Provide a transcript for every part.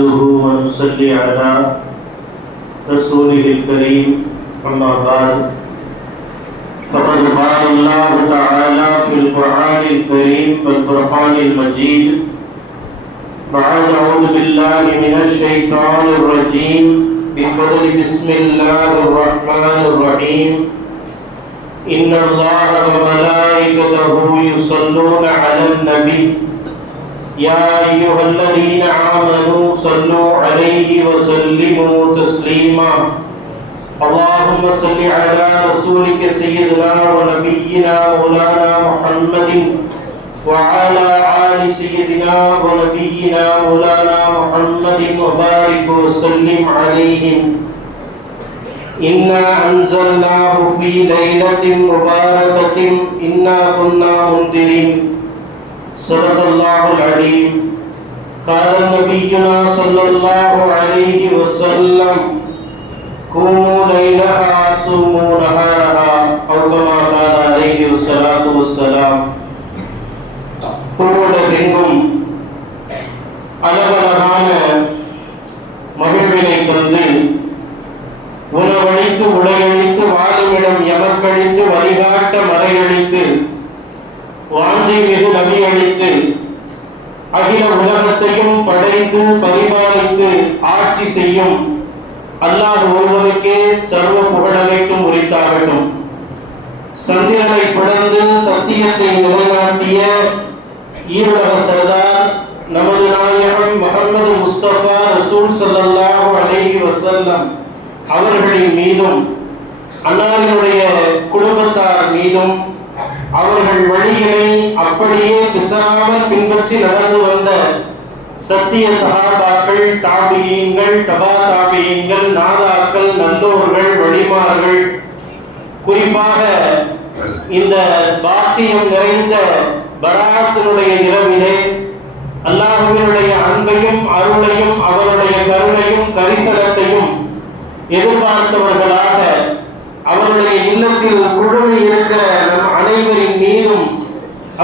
نحمده ونصلي على رسوله الكريم أما بعد فقد قال الله تعالى في القرآن الكريم والفرقان المجيد بعد أعوذ بالله من الشيطان الرجيم بفضل بسم الله الرحمن الرحيم إن الله وملائكته يصلون على النبي يا أيها الذين آمنوا صلوا عليه وسلموا تسليما اللهم صل على رسولك سيدنا ونبينا مولانا محمد وعلى آل سيدنا ونبينا مولانا محمد وبارك وسلم عليهم إنا أنزلناه في ليلة مباركة إنا كنا منذرين صدق الله العليم قال نبينا صلى الله عليه وسلم قوموا ليلها صوموا نهارها أو كما قال عليه الصلاة والسلام பூவுலகெங்கும் அழகழகான மகிழ்வினை தந்து உணவளித்து உடையளித்து வாழுமிடம் எமக்கழித்து வழிகாட்ட மறையளித்து வாஞ்சை மிகு நபி அளித்து அகில உலகத்தையும் படைத்து பரிபாலித்து ஆட்சி செய்யும் அல்லாஹ் ஒருவனுக்கே சர்வ புகழனைத்தும் உரித்தாகட்டும். சந்திரனை பிளந்து சத்தியத்தை நிலைநாட்டிய ஈருலக சர்தார் நமது நாயகம் முஹம்மது முஸ்தபா ரசூல் ஸல்லல்லாஹு அலைஹி வஸல்லம் அவர்களின் மீதும் அன்னாரினுடைய குடும்பத்தார் மீதும் அவர்கள் வழியினை அப்படியே பிசராமல் பின்பற்றி நடந்து வந்த சத்திய சஹாபாக்கள், தாபியீன்கள், தபா தாபியீன்கள், நாதாக்கள், நல்லோர்கள், வழிமார்கள், குறிப்பாக இந்த பாக்கியம் நிறைந்த பராத்தினுடைய இரவிலே அல்லாஹ்வினுடைய அன்பையும் அருளையும் அவனுடைய கருணையும் கரிசனத்தையும் எதிர்பார்த்தவர்களாக அவனுடைய இல்லத்தில் குழுமி இருக்கிற நம் அனைவரின் மீதும்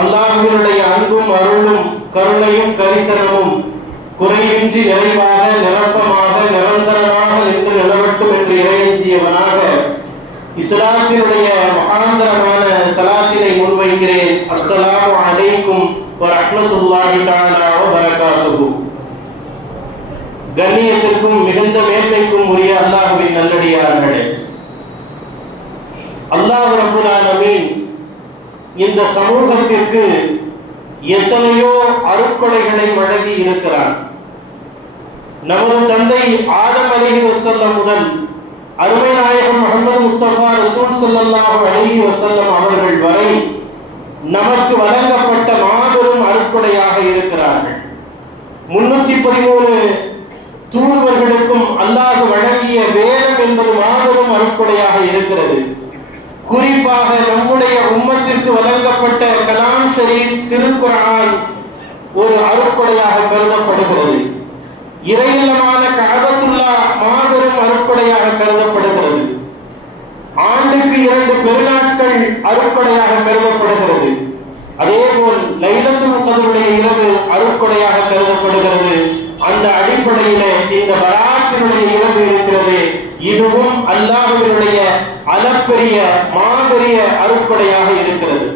அல்லாஹ்வினுடைய அன்பும் அருளும் கருணையும் கரிசனமும் குறையின்றி நிறைவாக நிரப்பமாக நிரந்தரமாக நின்று நிலவட்டும் என்று இறையஞ்சியவனாக இஸ்லாத்தினுடைய மகாந்தரமான சலாத்தினை முன்வைக்கிறேன். அஸ்ஸலாமு அலைக்கும் வரஹ்மத்துல்லாஹி தஆலா வ பரகாத்துஹு. கண்ணியத்திற்கும் மிகுந்த மேன்மைக்கும் உரிய அல்லாஹ்வின் நல்லடியார்களே, அல்லாஹ் ரப்பல் ஆலமீன் இந்த சமூகத்திற்கு எத்தனையோ அருட்கொடைகளை வழங்கி இருக்கிறார். நமது தந்தை ஆதம் அலைஹி வஸல்லம் முதல் அருமை நாயகம் முஹம்மது முஸ்தபா ரசூல் ஸல்லல்லாஹு அலைஹி வஸல்லம் அவர்கள் வரை நமக்கு வழங்கப்பட்ட மாபெரும் அருட்கொடையாக இருக்கிறார்கள். 313 தூதுவர்களுக்கும் அல்லாஹ் வழங்கிய வேதம் என்பது மாபெரும் அருட்கொடையாக இருக்கிறது. குறிப்பாக நம்முடைய உம்மத்திற்கு வழங்கப்பட்ட கலாம் ஷரீப் திருக்குர்ஆன் ஒரு அருட்கொடையாக கருதப்படுகிறது. இறையில்லமான கஅபத்துல்லா மாபெரும் அருட்கொடையாக கருதப்படுகிறது. ஆண்டுக்கு 2 பெருநாட்கள் அருட்கொடையாக கருதப்படுகிறது. அதேபோல் லைலத்துல் கத்ருடைய இரவு அருட்கொடையாக கருதப்படுகிறது. அந்த அடிப்படையிலே இந்த பராத்தினுடைய இரவு இருக்கிறது, இதுவும் அல்லாஹ்வினுடைய அளப்பெரிய மாபெரிய அருட்கொடையாக இருக்கிறது.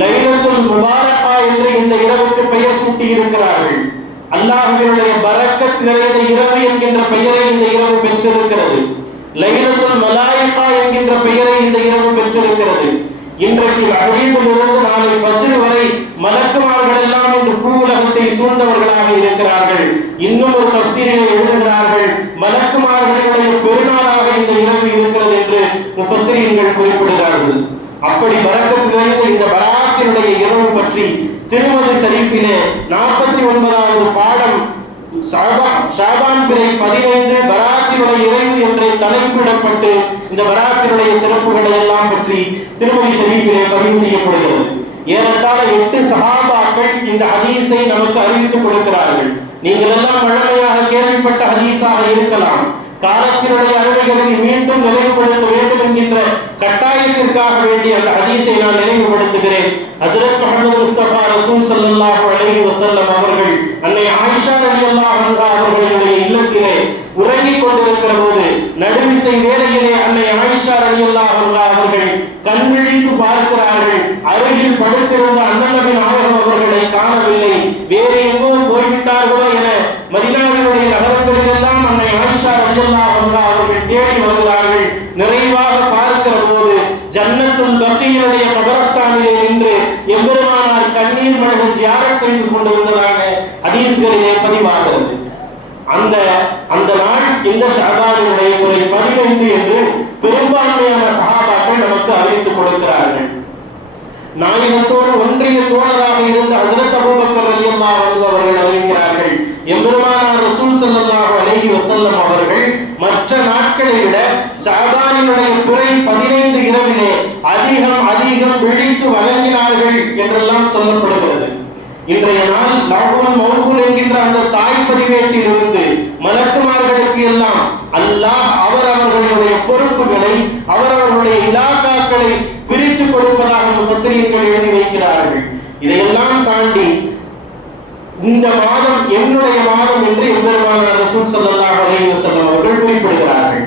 லைலத்துல் முபாரகா என்று இந்த இரவுக்கு பெயர் சூட்டி இருக்கிறார்கள். அல்லாஹ்வினுடைய பரக்கத் நிறைந்த இரவு என்கின்ற பெயரை இந்த இரவு பெற்றிருக்கிறது. லைலத்துல் மலாயிகா என்கின்ற பெயரை இந்த இரவு பெற்றிருக்கிறது. இன்றைக்கு மக்ரிபில் இருந்து நாளை ஃபஜ்ர் வரை மலக்குமார்கள் எல்லாம் இந்த பூவுலகத்தை சூழ்ந்தவர்களாக இருக்கிறார்கள். இன்னும் ஒரு தஃசீரில் எழுதுகிறார்கள், மலக்குமார்களுடைய பெருநாளாக இந்த இரவு இருக்கிறது என்று முஃபஸ்ஸிரீன்கள் குறிப்பிடுகிறார்கள். அப்படி பரக்கத் நிறைந்த இந்த பராத்தினுடைய இரவு பற்றி திருமதி ஷரீஃபிலே 49வது பாடம் ஷாபான் பிறை 15 பராத்தினுடைய இரவு என்று தலைப்பிடப்பட்டு இந்த பராத்தினுடைய சிறப்புகளை எல்லாம் பற்றி திருமதி ஷரீஃபிலே பதிவு செய்யப்படுகிறது. ஏறத்தாழ 8 சஹாபாக்கள் இந்த ஹதீஸை நமக்கு அறிவித்துக் கொடுக்கிறார்கள். நீங்கள் எல்லாம் வழமையாக கேள்விப்பட்ட ஹதீஸாக இருக்கலாம். காலத்தினுடைய அருமைகளை மீண்டும் நினைவுபடுத்த வேண்டும் என்கின்ற கட்டாயத்திற்காக வேண்டிய அந்த ஹதீஸை நான் நினைவுபடுத்துகிறேன். ஹஜ்ரத் முஹம்மது முஸ்தபா ரசூல் ஸல்லல்லாஹு அலைஹி வஸல்லம் அவர்கள் அன்னை ஆயிஷா ரலியல்லாஹு அன்ஹா அவர்களுடைய இல்லத்திலே உறங்கிக் கொண்டிருக்கிற போது நடுவிசை வேளையிலே அன்னை ஆயிஷா ரலியல்லாஹு அன்ஹா அவர்கள் கண் விழித்து பார்க்கிறார்கள். அருகில் படுத்திருந்த அண்ணன் நபி நாயகம் அவர்களை காணவில்லை. வேறு எங்கோ போய்விட்டார்களோ என மதீனாவினுடைய நகரங்களில் எல்லாம் அன்னை ஆயிஷா ரலியல்லாஹு அன்ஹா அவர்கள் தேடி வருகிறார்கள். நிறைவாக பார்க்கிற போது ஜன்னத்துல் பக்கீயினுடைய கபரஸ்தானிலே நின்று எம்பெருமானார் கண்ணீர் மல்க ஜியாரத் செய்து கொண்டிருந்ததாக ஹதீஸ்களிலே பதிவாகிறது. அந்த நாள் இந்த ஷஅபானுடைய முறை 15 என்று பெரும்பான்மையான சஹாபாக்கள் நமக்கு அறிவித்துக் கொடுக்கிறார்கள். நாயகத்தோடு ஒன்றிய தோழராக இருந்த ஹஜ்ரத் அபூபக்கர் ரலியல்லாஹு அன்ஹு அவர்கள் அறிவிக்கிறார்கள், எம்பெருமானார் ரசூல் ஸல்லல்லாஹு அலைஹி வஸல்லம் அவர்கள் மற்ற நாட்களை விட ஷஅபானினுடைய பிறை 15 இரவிலே அதிகம் விழித்து வழங்கினார்கள் என்றெல்லாம் சொல்லப்படுகிறது. இன்றைய நாள் லவ்வுல் மௌஃபூல் என்கின்ற அந்த தாய் பதிவேட்டில் இருந்து மலக்குமார்களுக்கு எல்லாம் அல்லாஹ் அவரவர்களுடைய பொறுப்புகளை அவரவர்களுடைய இலாக்காக்களை பிரித்து கொடுப்பதாக முஃபஸ்ஸிரீன்கள் எழுதி வைக்கிறார்கள். இதையெல்லாம் தாண்டி இந்த மாதம் என்னுடைய மாதம் என்று எம்பெருமானார் ரசூல் ஸல்லல்லாஹு அலைஹி வஸல்லம் அவர்கள் குறிப்பிடுகிறார்கள்.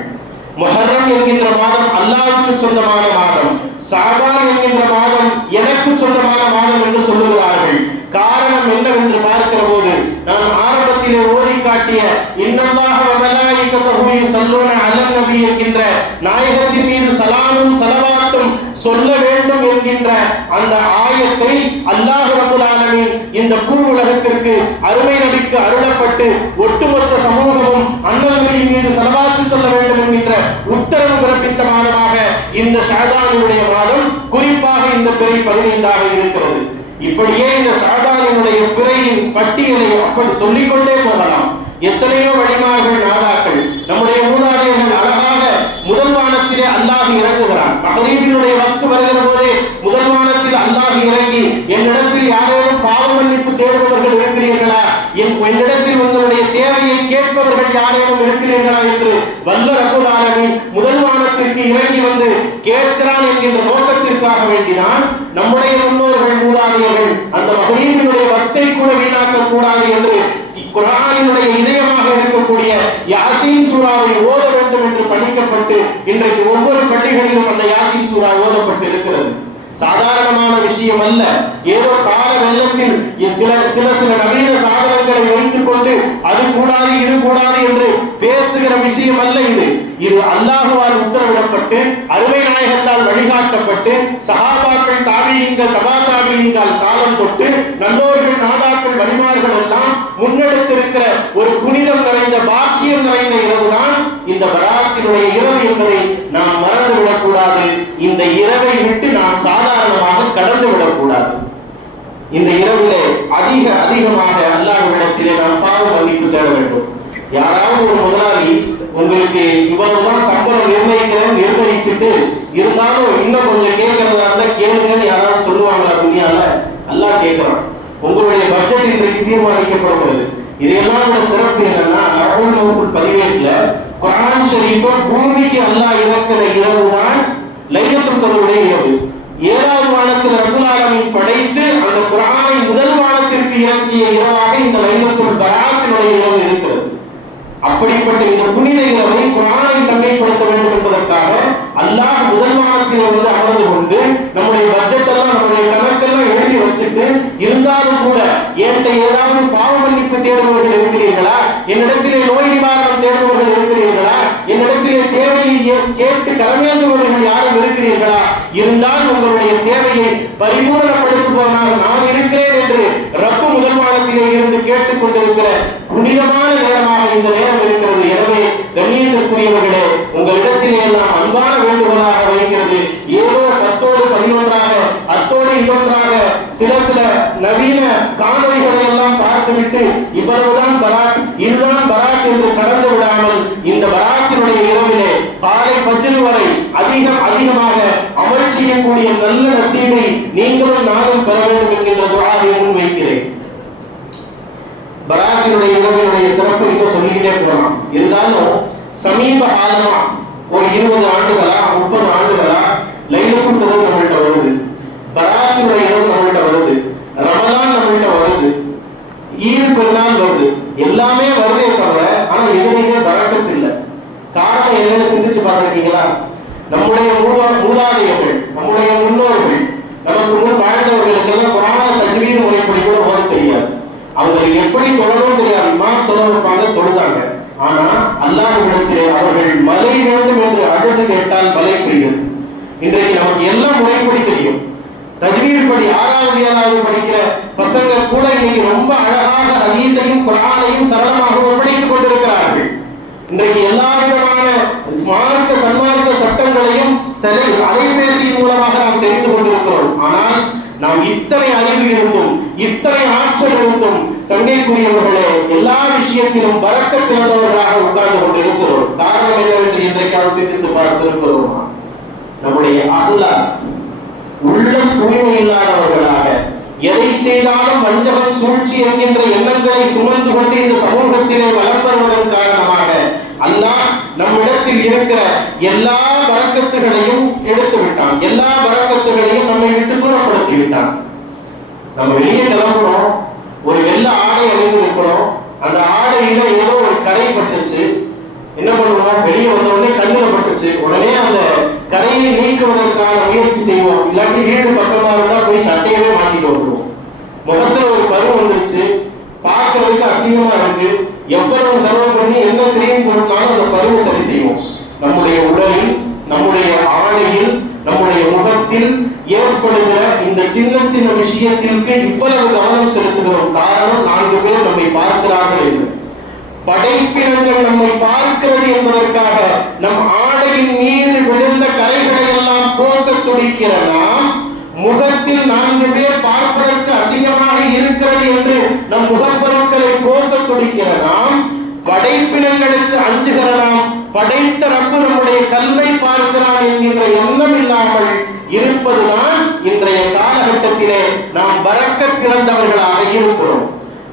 முஹர்ரம் என்கின்ற மாதம் அல்லாஹ்வுக்கு சொந்தமான மாதம், ஷஅபான் என்கின்ற மாதம் எனக்கு சொந்தமான மாதம் என்று சொல்லுகிறார்கள். காரணம் என்னவென்று பார்க்கிற போது நான் ஆரம்பத்திலே ஓதி காட்டிய இன்னல்லாஹ வ மலாயிகத்துஹு யுஸல்லூன அலன் நபி என்கின்ற நாயகத்தின் மீது சலாமும் ஸலவாத்தும் சொல்ல வேண்டும் என்கின்ற அந்த ஆயத்தை அல்லாஹ் ரப்பல் ஆலமீன் இந்த பூ உலகத்திற்கு அருமை நபிக்கு அருளப்பட்டு ஒட்டுமொத்த சமூகமும் அண்ணல் நபியின் மீது ஸலவாத்து சொல்ல வேண்டும் என்கின்ற உத்தரவு பிறப்பித்த மாதமாக இந்த ஷஅபானுடைய மாதம், குறிப்பாக இந்த பிறை 15ஆக இருக்கிறது. இப்படியே இந்த ஷஅபானுடைய பிறையின் பட்டியலை அப்படி சொல்லிக்கொண்டே போகலாம். எத்தனையோ வழிமார்கள் நாதாக்கள் நம்முடைய மூதாதையர்கள் அழகாக முதல் வானத்திலே அல்லாஹ் இறங்குகிறான். மகரீபினுடைய வக்து வருகிற போதே முதல் வானத்தில் அல்லாஹ் இறங்கி என்னிடத்தில் யாரேனும் பாவ மன்னிப்பு தேடுபவர்கள் இருக்கிறீர்களா, என்னிடத்தில் உங்களுடைய தேவையை கேட்பவர்கள் யாரேனும் இருக்கிறீர்களா என்று வல்ல ரப்பல் ஆலமீன் முதல் வானத்திற்கு இறங்கி வந்து கேட்கிறான் என்கின்ற நோக்கத்திற்காக வேண்டிதான் நம்முடைய முன்னோர்கள் மூதாதையர்கள் அந்த மகரீபினுடைய வக்தை கூட வீணாக்க கூடாது என்று குர்ஆனினுடைய இதயமாக இருக்கக்கூடிய யாசீன் சூராவை ஓத வேண்டும் என்று பணிக்கப்பட்டு இன்றைக்கு ஒவ்வொரு பள்ளிகளிலும் அந்த யாசீன் சூரா ஓதப்பட்டு இருக்கிறது. சாதாரணமான விஷயம் அல்ல. ஏதோ கால வெள்ளத்தில் சில நவீன சாதனங்களை வைத்துக் கொண்டு அது கூடாது இது கூடாது என்று பேசுகிற விஷயம் அல்ல. இது அல்லாஹுவால் உத்தரவிடப்பட்டு அருமை நாயகத்தால் வழிகாட்டப்பட்டு சஹாபாக்கள் தாபீஈன்கள் தபா தாபீஈன்கள் காலம் தொட்டு நல்லோர்கள் நாதாக்கள் வழிமார்கள் எல்லாம் முன்னெடுத்திருக்கிற ஒரு புனிதம் நிறைந்த பாக்கியம் நிறைந்த இரவுதான் இந்த பராத்தினுடைய இரவு என்பதை நாம் மறந்து விடக்கூடாது. இந்த இரவை விட்டு நாம் சாதாரணமாக கடந்து விடக்கூடாது. இந்த இரவிலே அதிகமாக அல்லாஹ்விடத்திலே நாம் பாவ மன்னிப்பு தேட வேண்டும். யாராவது ஒரு முதலாளி உங்களுக்கு இவ்வளவுதான் சம்பளம் நிர்ணயிச்சுட்டு இருந்தாலும் இன்னும் கொஞ்சம் கேட்கறதா இருந்தா கேளுங்கன்னு யாராவது சொல்லுவாங்களா? துணியால அல்லாஹ் கேட்கிறான். உங்களுடைய பட்ஜெட் இன்றைக்கு தீர்மானிக்கப்படுகிறது. இதெல்லாம் விட சிறப்பு என்னன்னா லவ்வுல் மௌஃபூல் பதிவேட்டுல குர்ஆன் ஷரீஃபை பூமிக்கு அல்லாஹ் இறக்கிற இரவுதான் லைலத்துல் கத்ருடைய இரவு. 7வது வானத்தில் ரப்பல் ஆலமீன் படைத்து அந்த குர்ஆனை முதல் வானத்திற்கு இறக்கிய இரவாக இந்த லைலத்துல் பராத்தினுடைய இரவு இருக்கிறது. அப்படிப்பட்ட இந்த புனித இரவை குர்ஆனை சங்கைப்படுத்த வேண்டும் என்பதற்காக அல்லாஹ் முதல் வானத்திலே வந்து அமர்ந்து கொண்டு நம்முடைய பட்ஜெட் எல்லாம் நம்முடைய கணக்கெல்லாம் எழுதி வச்சுட்டு இருந்தாலும் கூட என்கிட்ட ஏதாவது பாவ மன்னிப்பு தேடுபவர்கள் இருக்கிறீர்களா, என்னிடத்திலே நோய் நிவாரணம் தேடுபவர்கள் இருக்கிறீர்களா, என்னிடத்திலே தேவையை கேட்டு கடமையாற்றுபவர்கள் யாரும் இருக்கிறீர்களா, இருந்தால் உங்களுடைய தேவையை பரிபூரணப்படுத்துபவனாக நான் இருக்கிறேன் என்று ரப்பு முதல் வானத்திலே இருந்து கேட்டுக் கொண்டிருக்கிற புனிதமான நேரமாக இந்த நேரம் இருக்கிறது. எனவே கண்ணியத்திற்குரியவர்களே, உங்களிடத்திலே எல்லாம் அன்பான வேண்டுகோளாக வைக்கிறது. ஏதோ 10ஓடு 11ஆக அத்தோடு இதொன்றாக சில நவீன காணொலிகளை எல்லாம் பார்த்துவிட்டு இவ்வளவுதான் பராத் இதுதான் பராத் என்று கடந்து விடாமல் இந்த பராத்தினுடைய இரவிலே காலை ஃபஜ்ர் வரை அதிகமாக அமல் செய்யக்கூடிய நல்ல நசீபை நீங்களும் நானும் பெற வேண்டும் என்கின்ற துஆவை முன்வைக்கிறேன். பராத்தினுடைய இரவினுடைய சிறப்பு இன்னும் சொல்லிக்கிட்டே போகலாம். இருந்தாலும் சமீப காலமா ஒரு 20 ஆண்டுகளா 30 ஆண்டுகளா லைலத்துல் கத்ர் நம்மள்ட்ட வருது, பராத்துடைய இரவு நம்மள்ட்ட வருது, ரமலான் நம்மள்ட்ட வருது, ஈது பெருநாள் வருது, எல்லாமே வருதே தவிர ஆனா எதுலையுமே பரக்கத்து இல்லை. காரணம் என்னன்னு சிந்திச்சு பார்த்திருக்கீங்களா? நம்முடைய மூதாதையர்கள், நம்முடைய முன்னோர்கள், நமக்கு முன் வாழ்ந்தவர்களுக்கெல்லாம் குர்ஆனை தஜ்வீத் முறைப்படி கூட ஓத தெரியாது. அவங்களுக்கு எப்படி தொழணும் தெரியாது. இமாம் தொழ வைப்பாங்க, தொழுதாங்க. ஆனா அல்லாஹ்விடத்திலே அவர்கள் மழை வேண்டும் என்று அழுது கேட்டால் மழை பெய்யும். இன்றைக்கு நமக்கு எல்லாம் முறைப்படி தெரியும். தஜ்வீத் படி 6வது 7வது படிக்கிற பசங்க கூட இன்னைக்கு ரொம்ப அழகாக ஹதீஸையும் குர்ஆனையும் சரளமாக படித்துக் கொண்டிருக்கிறார்கள். இன்றைக்கு எல்லா விதமான ஸ்மார்த்த சன்மார்க்க சட்டங்களையும் அலைபேசியின் மூலமாக நாம் தெரிந்து கொண்டிருக்கிறோம். ஆனால் நாம் இத்தனை அறிவு இருந்தும் இத்தனை ஆற்றல் இருந்தும் சங்கைக்குரியவர்களே எல்லா விஷயத்திலும் பரக்கத் இழந்தவர்களாக உட்கார்ந்து கொண்டிருக்கிறோம். காரணம் என்னவென்று இன்றைக்காக சிந்தித்து பார்த்திருக்கிறோம். நம்முடைய அஹ்லாக் உள்ளம் தூய்மை இல்லாதவர்களாக, எதை செய்தாலும் வஞ்சகம் சூழ்ச்சி என்கின்ற எண்ணங்களை சுமந்து கொண்டு இந்த சமூகத்திலே வலம் வருவதன் காரணமாக அல்லாஹ் நம்மிடத்தில் இருக்கிற எல்லா பரக்கத்துகளையும் எடுத்து விட்டான். எல்லா பரக்கத்துகளையும் நம்மை விட்டு தூரப்படுத்தி விட்டான். நம்ம வெளியே கிளம்புறோம், ஒரு வெள்ளை ஆடை அணிந்து இருக்கிறோம், அந்த ஆடையில ஏதோ ஒரு கரை பட்டுச்சு, என்ன பண்ணுவோம்? வெளியே வந்த உடனே கண்ணுல பட்டுச்சு, உடனே அந்த கரையை நீக்குவதற்கான முயற்சி செய்வோம். இல்லாட்டி வீடு பக்கமா இருந்தா போய் சட்டையவே மாட்டிட்டு வந்துடுவோம். முகத்துல ஒரு பருவம் வந்துருச்சு, பார்க்கறதுக்கு அசிங்கமா இருக்கு, எவ்வளவு செலவு பண்ணி என்ன கிரீம் போட்டாலும் அந்த பருவம் சரி செய்வோம். நம்முடைய உடலில், நம்முடைய ஆடையில், நம்முடைய முகத்தில் ஏற்படுகிற இந்த சின்ன சின்ன விஷயத்திற்கு இவ்வளவு கவனம் செலுத்துகிறோம். காரணம் 4 பேர் நம்மை பார்க்கிறார்கள் என்று. படைப்பினங்கள் நம்மை பார்க்கிறது என்பதற்காக நம் ஆடையின் மீது விழுந்த கரைகளை எல்லாம் போக்க துடிக்கிற நாம், முகத்தில் 4 பேர் பார்ப்பதற்கு அசிங்கமாக இருக்கிறது என்று நம் முகப்பொருட்களை போக்க துடிக்கிற நாம், படைப்பினங்களுக்கு அஞ்சுகிற நாம், படைத்த ரப்பு நம்முடைய கல்வை பார்க்கிறான் என்கின்ற எண்ணம் இல்லாமல் இருப்பதுதான் இன்றைய காலகட்டத்திலே நாம் பரக்கத் இழந்தவர்களாக இருக்கிறோம்.